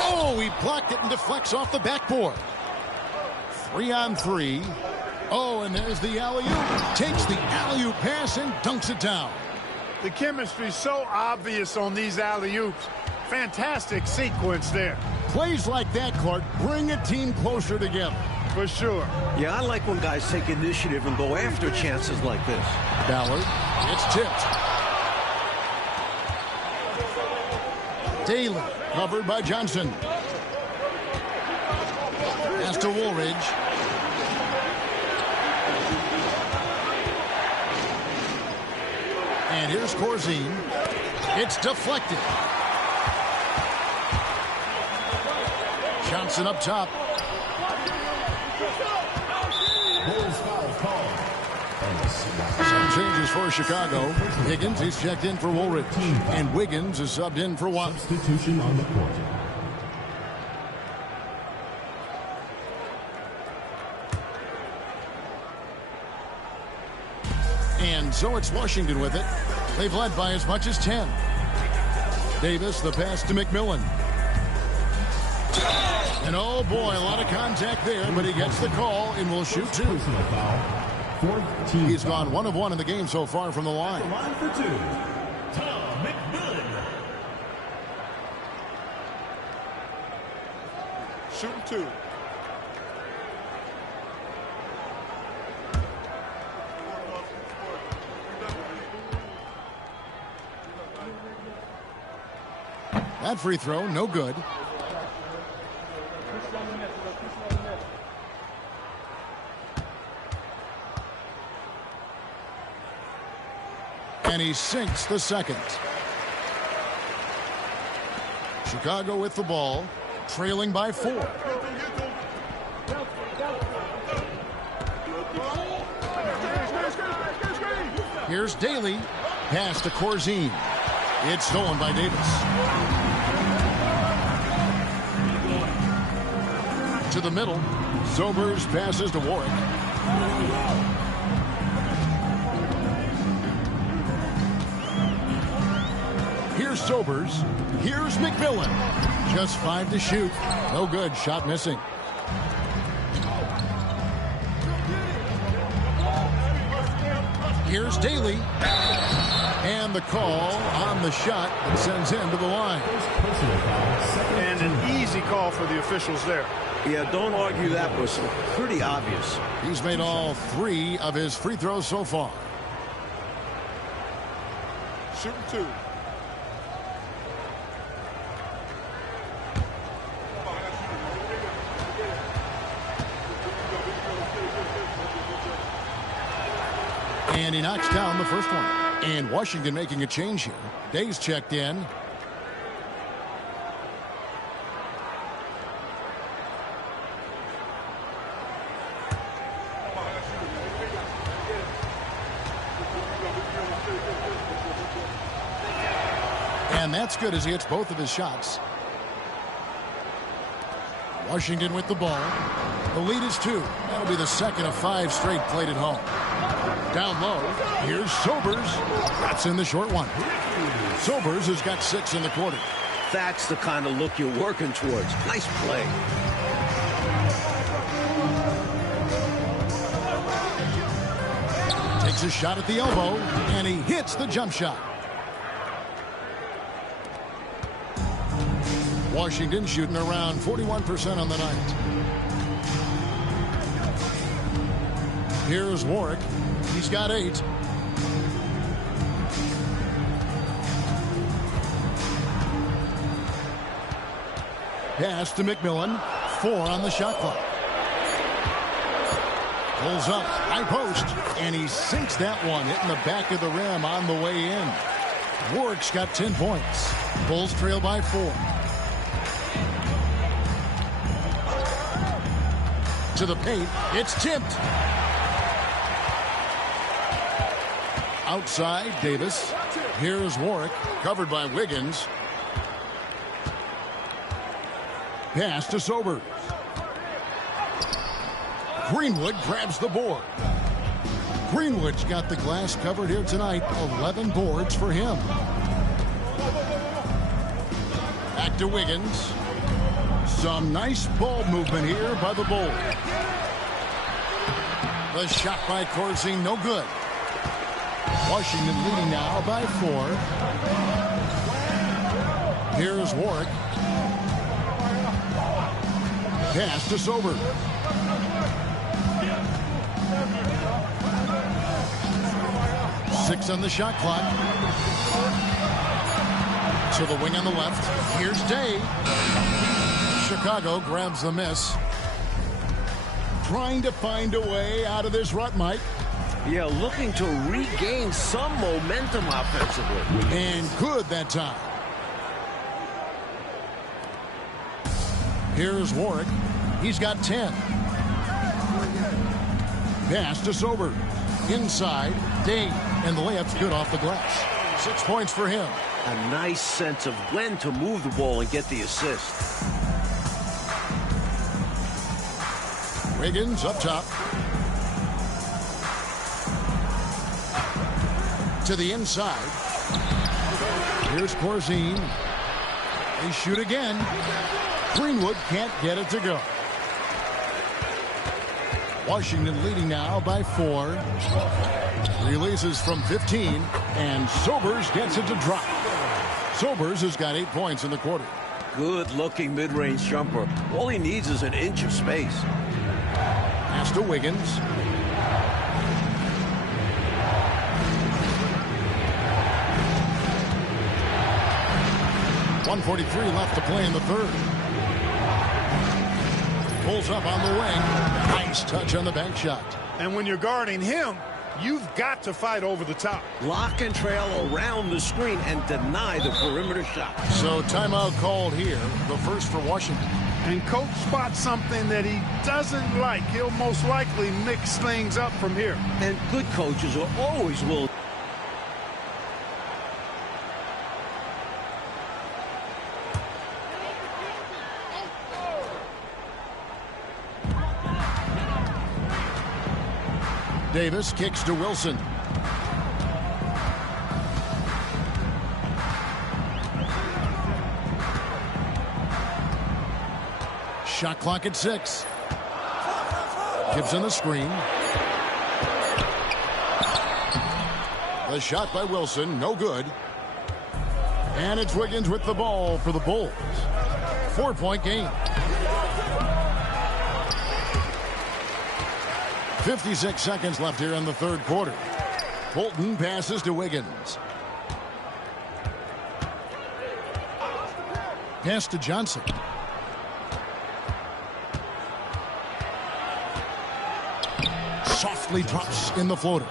Oh, he blocked it and deflects off the backboard. 3 on 3. Oh, and there's the alley-oop. Takes the alley-oop pass and dunks it down. The chemistry's so obvious on these alley-oops. Fantastic sequence there. Plays like that, Clark, bring a team closer together. For sure. Yeah, I like when guys take initiative and go after chances like this. Ballard, it's tipped. Daly, covered by Johnson. Pass to Woolridge. And here's Corzine. It's deflected. Johnson up top. Some changes for Chicago. Higgins, he's checked in for Woolridge. And Wiggins is subbed in for Watt. Substitution on the court. And so it's Washington with it. They've led by as much as 10. Davis, the pass to McMillan. And oh boy, a lot of contact there, but he gets the call and will shoot 2. Personal foul. Fourth team He's foul. gone 1 of 1 in the game so far from the line. Line for 2. Tom McMillan. Shooting 2. That free throw, no good. And he sinks the second. Chicago with the ball, trailing by 4. Here's Daly. Pass to Corzine. It's stolen by Davis. To the middle. Sobers passes to Warwick. Here's Sobers. Here's McMillan. Just 5 to shoot. No good. Shot missing. Here's Daly. And the call on the shot that sends him to the line. And an easy call for the officials there. Yeah, don't argue that was pretty obvious. He's made all 3 of his free throws so far. Shooting 2. And he knocks down the first one. And Washington making a change here. Day's checked in. And that's good as he hits both of his shots. Washington with the ball. The lead is 2. That'll be the second of 5 straight played at home. Down low, here's Sobers. That's in the short one. Sobers has got 6 in the quarter. That's the kind of look you're working towards. Nice play. Takes a shot at the elbow, and he hits the jump shot. Washington shooting around 41% on the night. Here's Warwick. He's got 8. Pass to McMillan. 4 on the shot clock. Pulls up, high post, and he sinks that one, hitting the back of the rim on the way in. Warwick's got 10 points. Bulls trail by 4. To the paint, it's tipped. Outside, Davis. Here's Warwick, covered by Wiggins. Pass to Sobers. Greenwood grabs the board. Greenwood's got the glass covered here tonight. 11 boards for him. Back to Wiggins. Some nice ball movement here by the Bulls. The shot by Corzine, no good. Washington leading now by 4. Here's Warwick. Pass to Sober. Six on the shot clock. To the wing on the left. Here's Day. Chicago grabs the miss. Trying to find a way out of this rut, Mike. Yeah, looking to regain some momentum offensively. And good that time. Here's Warwick. He's got 10. Pass to Sober. Inside, Day. And the layup's good off the glass. 6 points for him. A nice sense of when to move the ball and get the assist. Wiggins up top. To the inside. Here's Corzine. They shoot again. Greenwood can't get it to go. Washington leading now by 4. Releases from 15, and Sobers gets it to drop. Sobers has got 8 points in the quarter. Good-looking mid-range jumper. All he needs is an inch of space. Pass to Wiggins. .143 left to play in the third. Pulls up on the wing. Nice touch on the bank shot. And when you're guarding him, you've got to fight over the top. Lock and trail around the screen and deny the perimeter shot. So timeout called here, the first for Washington. And coach spots something that he doesn't like. He'll most likely mix things up from here. And good coaches are always willing. Davis kicks to Wilson. Shot clock at 6. Gibson the screen. The shot by Wilson, no good. And it's Wiggins with the ball for the Bulls. 4-point game. 56 seconds left here in the third quarter. Bolton passes to Wiggins. Pass to Johnson. Softly drops in the floater.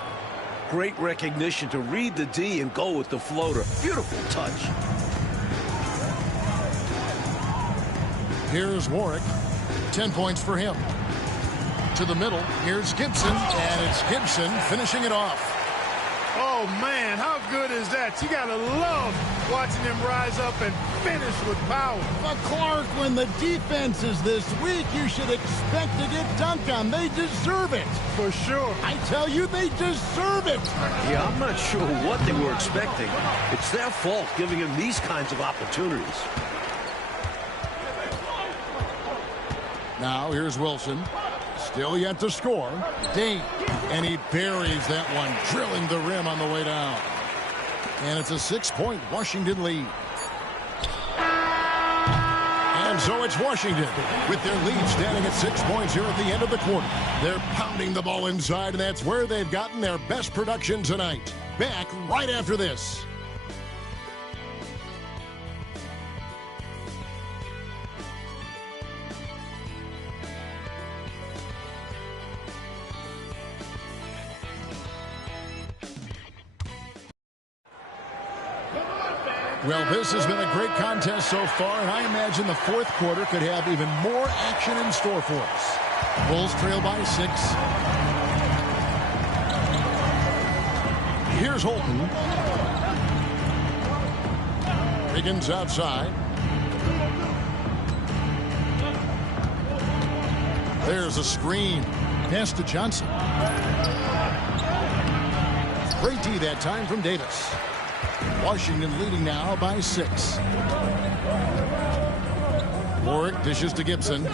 Great recognition to read the D and go with the floater. Beautiful touch. Here's Warwick. 10 points for him. To the middle. Here's Gibson. And it's Gibson finishing it off. Oh, man, how good is that? You got to love watching him rise up and finish with power. But Clark, when the defense is this weak, you should expect to get dunked on. They deserve it. For sure. I tell you, they deserve it. Yeah, I'm not sure what they were expecting. It's their fault giving him these kinds of opportunities. Now here's Wilson. Still yet to score. Dane. And he buries that one, drilling the rim on the way down. And it's a 6-point Washington lead. And so it's Washington with their lead standing at 6 points here at the end of the quarter. They're pounding the ball inside, and that's where they've gotten their best production tonight. Back right after this. Well, this has been a great contest so far, and I imagine the fourth quarter could have even more action in store for us. Bulls trail by 6. Here's Holton. Wiggins outside. There's a screen. Pass to Johnson. Great D that time from Davis. Washington leading now by 6. Warwick dishes to Gibson.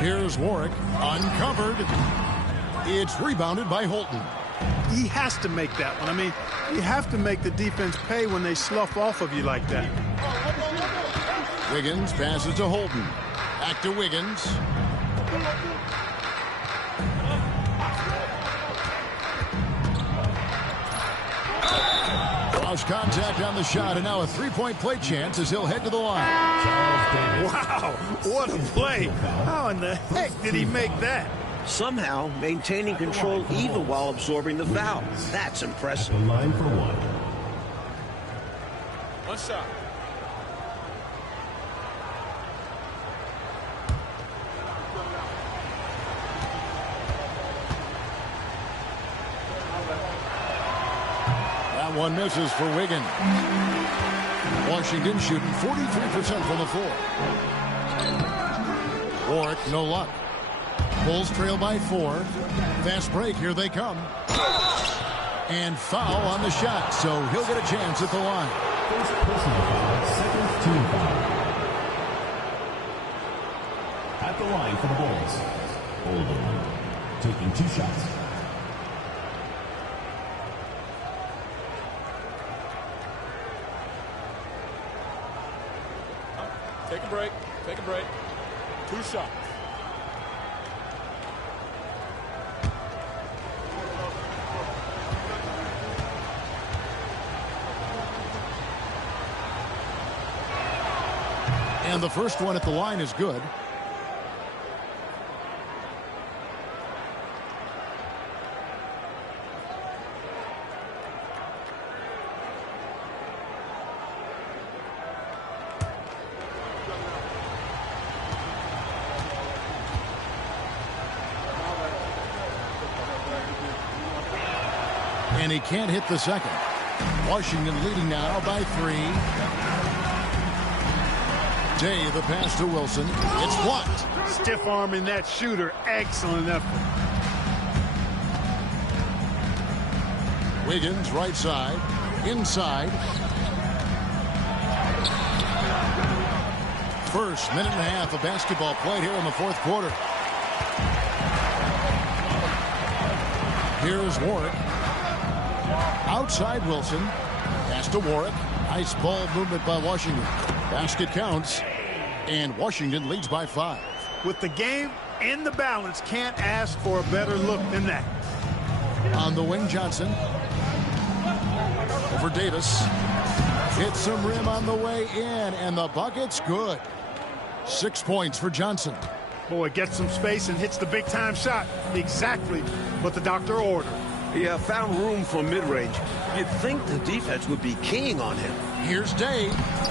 Here's Warwick, uncovered. It's rebounded by Holton. He has to make that one. I mean, you have to make the defense pay when they slough off of you like that. Wiggins passes to Holton. Back to Wiggins. Contact on the shot, and now a three-point play chance as he'll head to the line. Wow, what a play. How in the heck did he make that? Somehow maintaining control even while absorbing the foul. That's impressive. The line for one. One shot. One misses for Wiggins. Washington shooting 43% from the floor. Warwick, no luck. Bulls trail by 4. Fast break, here they come. And foul on the shot, so he'll get a chance at the line. First personal foul, second team foul. At the line for the Bulls, Holden taking 2 shots. Take a break. Take a break. 2 shots. And the first one at the line is good. And he can't hit the second. Washington leading now by 3. Day, the pass to Wilson. It's blocked. Stiff arming that shooter. Excellent effort. Wiggins, right side. Inside. First minute and a half of basketball played here in the fourth quarter. Here's Warwick. Outside Wilson. Pass to Warwick. Nice ball movement by Washington. Basket counts. And Washington leads by 5. With the game in the balance, can't ask for a better look than that. On the wing, Johnson. Over Davis. Hits some rim on the way in, and the bucket's good. 6 points for Johnson. Boy, gets some space and hits the big-time shot. Exactly what the doctor ordered. Yeah, found room for mid-range. You'd think the defense would be keying on him. Here's Day.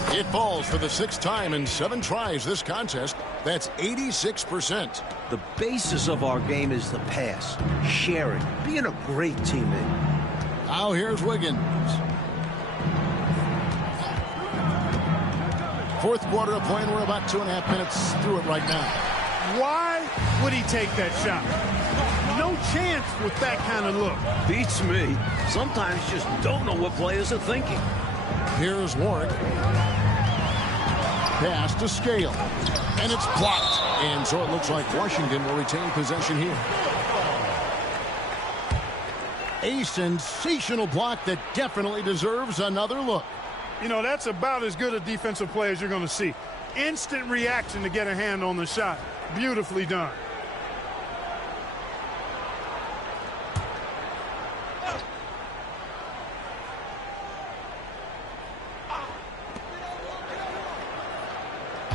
It falls for the 6th time in 7 tries this contest. That's 86%. The basis of our game is the pass, sharing, being a great teammate. Now here's Wiggins. 4th quarter of play, and we're about 2.5 minutes through it right now. Why would he take that shot? No chance with that kind of look. Beats me. Sometimes you just don't know what players are thinking. Here's Warwick. Pass to Scale. And it's blocked. And so it looks like Washington will retain possession here. A sensational block that definitely deserves another look. You know, that's about as good a defensive play as you're going to see. Instant reaction to get a hand on the shot. Beautifully done.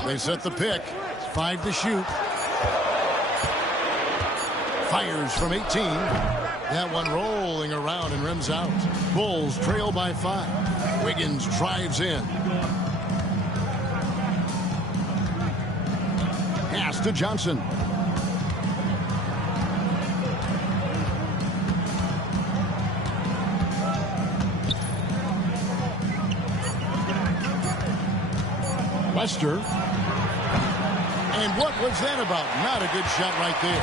They set the pick. 5 to shoot. Fires from 18. That one rolling around and rims out. Bulls trail by 5. Wiggins drives in. Pass to Johnson. Wester. And what was that about? Not a good shot right there.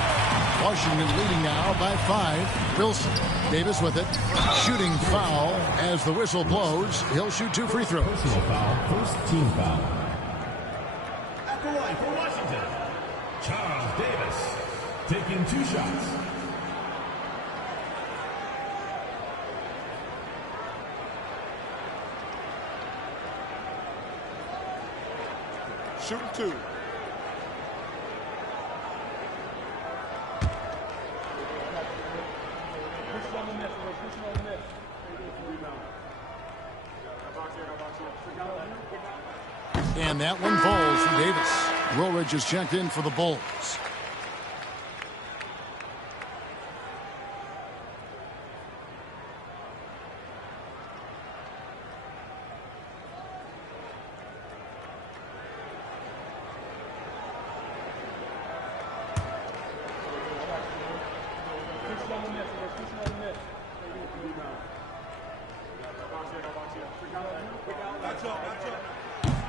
Washington leading now by 5. Wilson. Davis with it. Shooting foul as the whistle blows. He'll shoot 2 free throws. Personal foul, first team foul. At the line for Washington, Charles Davis taking 2 shots. Shooting 2. And that one falls for Davis. Woolridge is checked in for the Bulls.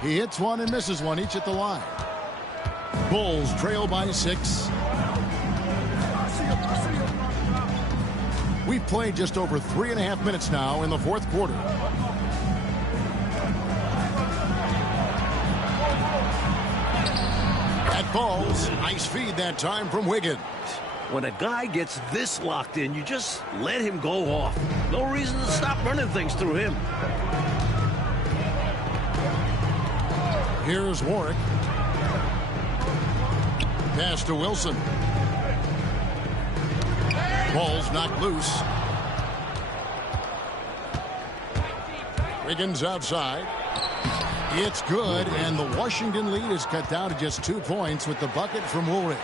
He hits one and misses one, each at the line. Bulls trail by 6. We've played just over 3.5 minutes now in the 4th quarter. That falls. Nice feed that time from Wiggins. When a guy gets this locked in, you just let him go off. No reason to stop running things through him. Here's Warwick. Pass to Wilson. Ball's knocked loose. Wiggins outside. It's good, and the Washington lead is cut down to just 2 points with the bucket from Woolridge.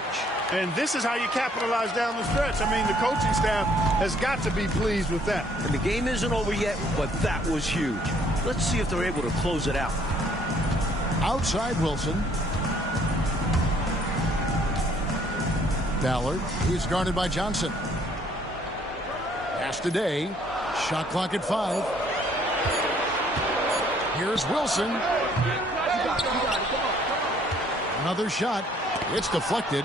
And this is how you capitalize down the stretch. I mean, the coaching staff has got to be pleased with that. And the game isn't over yet, but that was huge. Let's see if they're able to close it out. Outside Wilson. Ballard. He's guarded by Johnson. Pass to Day. Shot clock at 5. Here's Wilson. Another shot. It's deflected.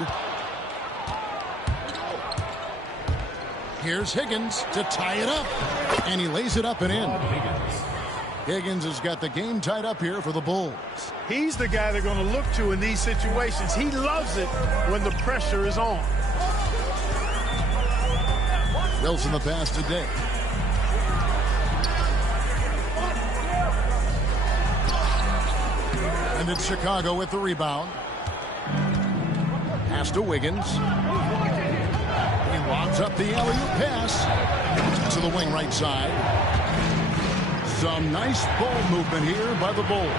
Here's Higgins to tie it up. And he lays it up and in. Higgins has got the game tied up here for the Bulls. He's the guy they're going to look to in these situations. He loves it when the pressure is on. Wilson the pass today. And it's Chicago with the rebound. Pass to Wiggins. He lobs up the alley-oop pass to the wing right side. Some nice ball movement here by the Bulls.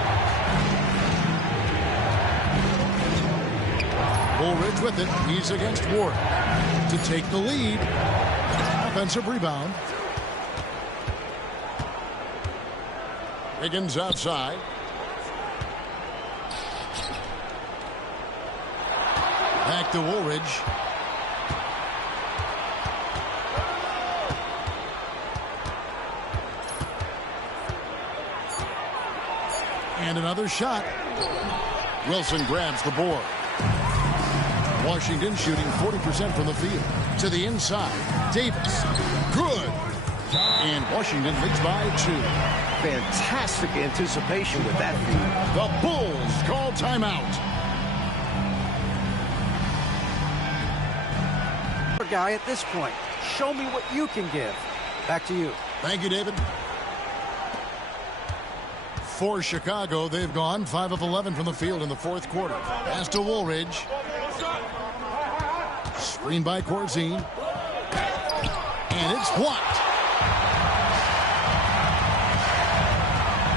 Woolridge with it. He's against Ward to take the lead. Offensive rebound. Wiggins outside. Back to Woolridge. And another shot. Wilson grabs the board. Washington shooting 40% from the field. To the inside. Davis. Good. And Washington leads by 2. Fantastic anticipation with that feed. The Bulls call timeout. Guy at this point. Show me what you can give. Back to you. Thank you, David. For Chicago, they've gone 5 of 11 from the field in the fourth quarter. Pass to Woolridge. Screen by Corzine. And it's blocked.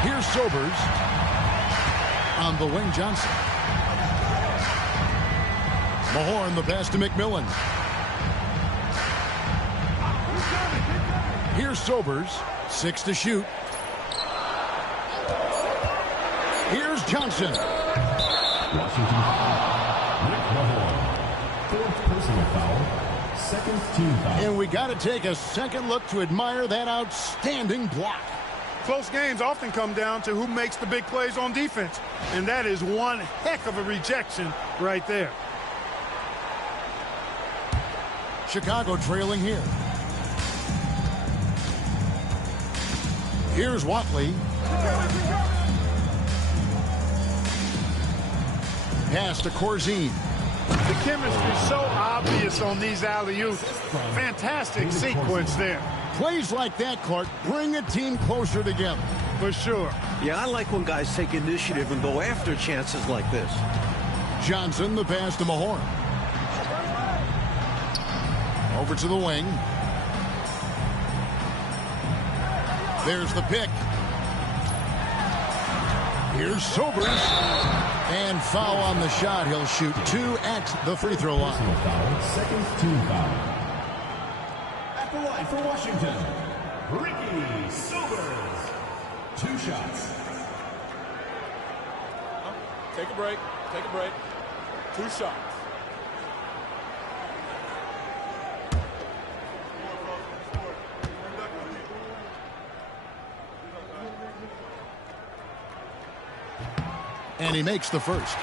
Here's Sobers. On the wing, Johnson. Mahorn the pass to McMillan. Here's Sobers. 6 to shoot. Here's Johnson. Washington foul. Rick Mahorn. 4th personal foul. 2nd team foul. And we got to take a second look to admire that outstanding block. Close games often come down to who makes the big plays on defense. And that is one heck of a rejection right there. Chicago trailing here. Here's Watley. Pass to Corzine. The chemistry so obvious on these alley-oops. Fantastic sequence there. Plays like that, Clark, bring a team closer together. For sure. Yeah, I like when guys take initiative and go after chances like this. Johnson, the pass to Mahorn. Over to the wing. There's the pick. Here's Sobers. And foul on the shot. He'll shoot 2 at the free throw line. Personal foul. 2nd team foul. At the line for Washington, Ricky Sobers. 2 shots. Take a break. Take a break. 2 shots. And he makes the first.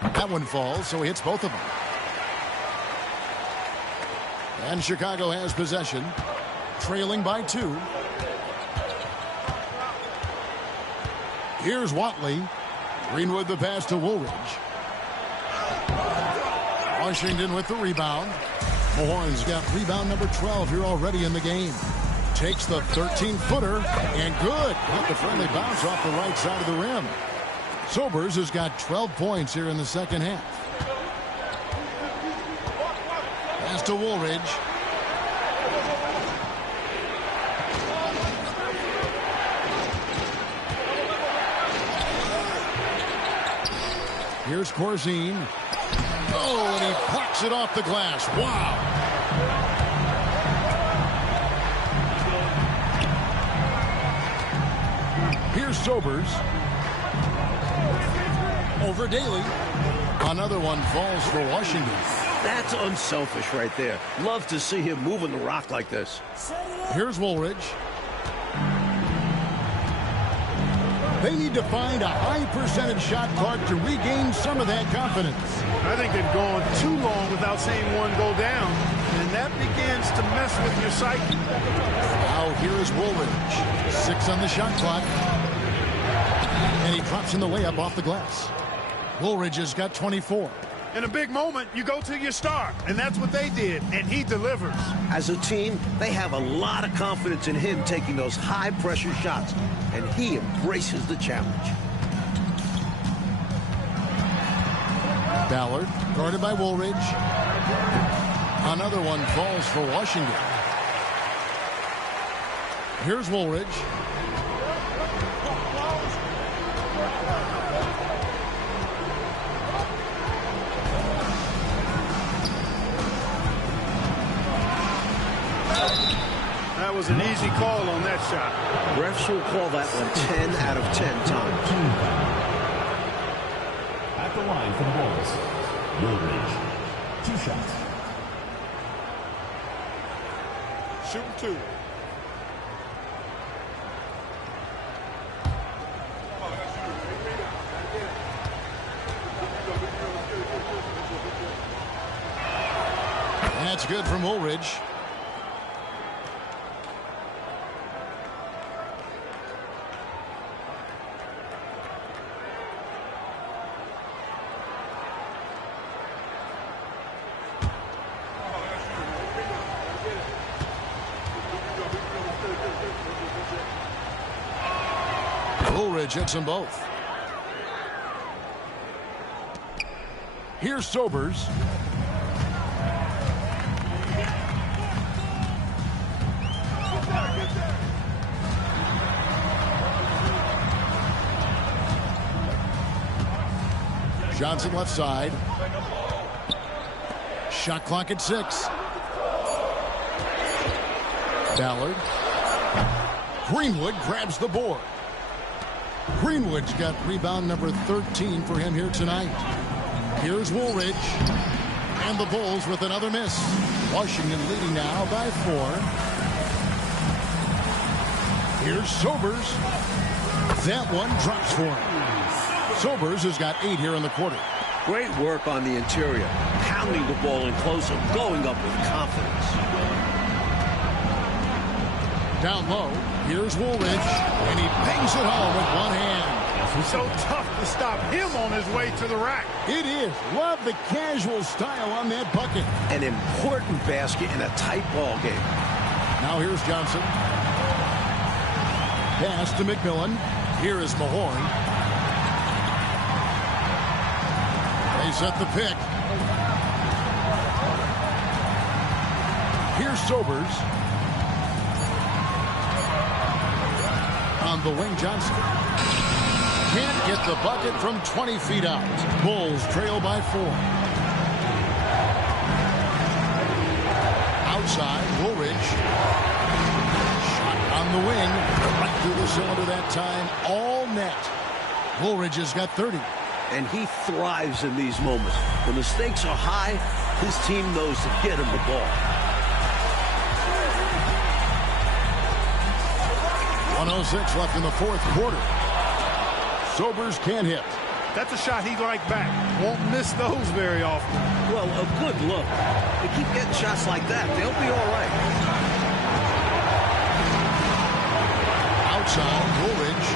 That one falls, so he hits both of them. And Chicago has possession, trailing by 2. Here's Watley. Greenwood the pass to Woolridge. Washington with the rebound. Mahorn's got rebound number 12 here already in the game. Takes the 13-footer and good. Got the friendly bounce off the right side of the rim. Sobers has got 12 points here in the second half. Pass to Woolridge. Here's Corzine. Oh, and he plucks it off the glass. Wow. Here's Sobers. Over Daly. Another one falls for Washington. That's unselfish right there. Love to see him moving the rock like this. Here's Woolridge. They need to find a high percentage shot clock to regain some of that confidence. I think they've gone too long without seeing one go down, and that begins to mess with your psyche. Now here is Woolridge. 6 on the shot clock. And he drops in the layup off the glass. Woolridge has got 24. In a big moment, you go to your star, and that's what they did, and he delivers. As a team, they have a lot of confidence in him taking those high-pressure shots, and he embraces the challenge. Ballard, guarded by Woolridge. Another one falls for Washington. Here's Woolridge. That was an easy call on that shot. Refs will call that one 10 out of 10 times. At the line for the Bulls, Woolridge. 2 shots. Shooting 2. That's good from Woolridge. Woolridge hits them both. Here's Sobers. Johnson left side. Shot clock at 6. Ballard. Greenwood grabs the board. Greenwood's got rebound number 13 for him here tonight. Here's Woolridge. And the Bulls with another miss. Washington leading now by 4. Here's Sobers. That one drops for him. Sobers has got 8 here in the quarter. Great work on the interior, pounding the ball in close and going up with confidence. Down low, here's Woolridge, and he bangs it home with one hand. So tough to stop him on his way to the rack. It is. Love the casual style on that bucket. An important basket in a tight ball game. Now here's Johnson. Pass to McMillan. Here is Mahorn. They set the pick. Here's Sobers. On the wing, Johnson. Can't get the bucket from 20 feet out. Bulls trail by 4. Outside, Woolridge. Shot on the wing. Right through the cylinder that time. All net. Woolridge has got 30. And he thrives in these moments. When the stakes are high, his team knows to get him the ball. 1:06 left in the 4th quarter. Sobers can't hit. That's a shot he'd like back. Won't miss those very often. Well, a good look. They keep getting shots like that. They'll be all right. Outside, Woolridge.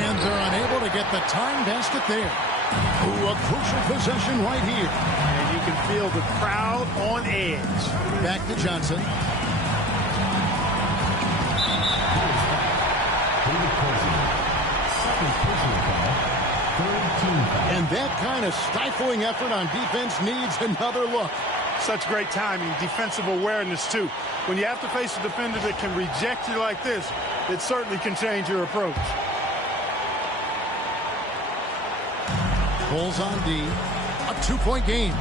And they're unable to get the time basket there. Ooh, a crucial possession right here. And you can feel the crowd on edge. Back to Johnson. And that kind of stifling effort on defense needs another look. Such great timing, defensive awareness, too. When you have to face a defender that can reject you like this, it certainly can change your approach. Bulls on D. A 2-point game.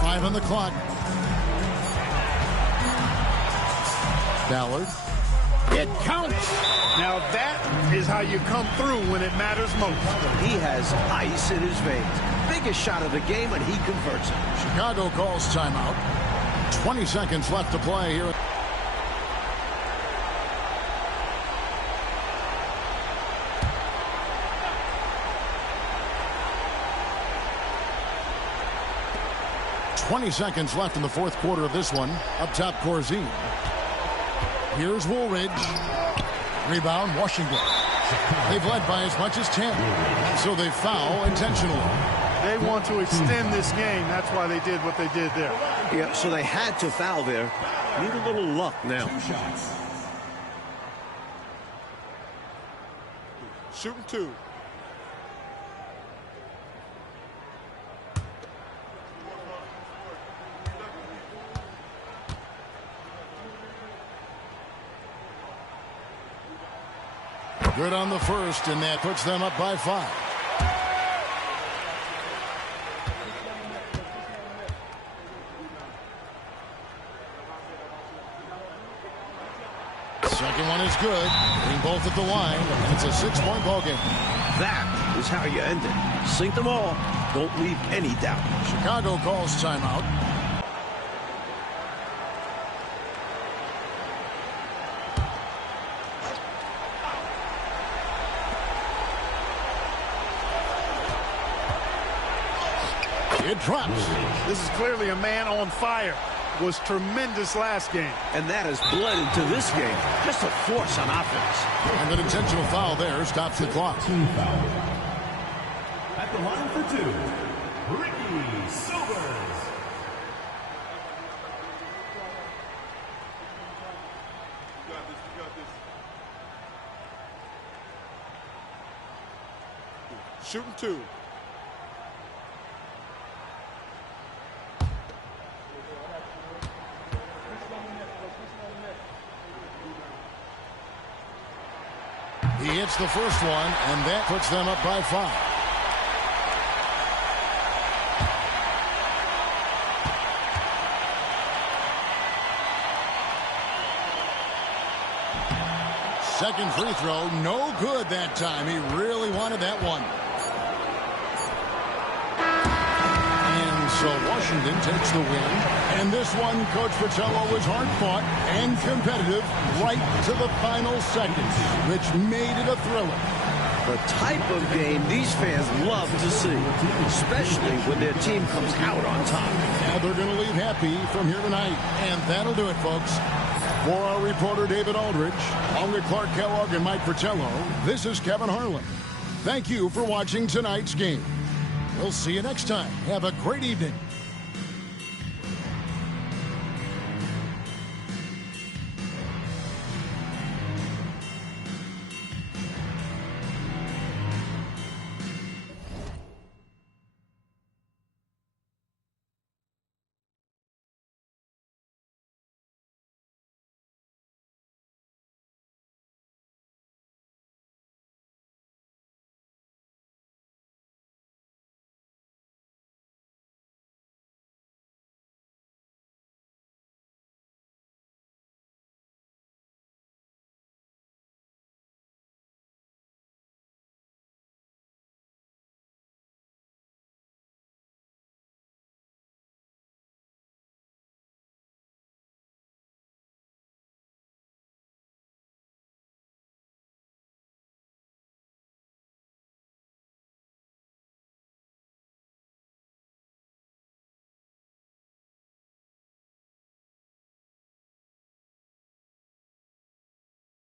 Five on the clock. Ballard. It counts. Now that is how you come through when it matters most. He has ice in his veins. Biggest shot of the game, and he converts it. Chicago calls timeout. 20 seconds left to play here. 20 seconds left in the fourth quarter of this one. Up top, Corzine. Here's Woolridge. Rebound, Washington. They've led by as much as 10. So they foul intentionally. They want to extend this game. That's why they did what they did there. Yeah, so they had to foul there. Need a little luck now. 2 shots. Shooting 2. Good on the first, and that puts them up by 5. Second one is good. Hitting both at the line, and it's a 6-point ball game. That is how you end it. Sink them all. Don't leave any doubt. Chicago calls timeout. It drops. This is clearly a man on fire. Was tremendous last game. And that has bled into this game. Just a force on offense. And an intentional foul there stops the clock. Team foul. At the line for 2, Ricky Silvers. Shooting 2. He hits the first one, and that puts them up by 5. Second free throw, no good that time. He really wanted that one. And so Washington takes the win. And this one, Coach Pacello, was hard-fought and competitive right to the final seconds, which made it a thriller. The type of game these fans love to see, especially when their team comes out on top. Now they're going to leave happy from here tonight. And that'll do it, folks. For our reporter, David Aldridge, along with Clark Kellogg and Mike Fratello, this is Kevin Harlan. Thank you for watching tonight's game. We'll see you next time. Have a great evening.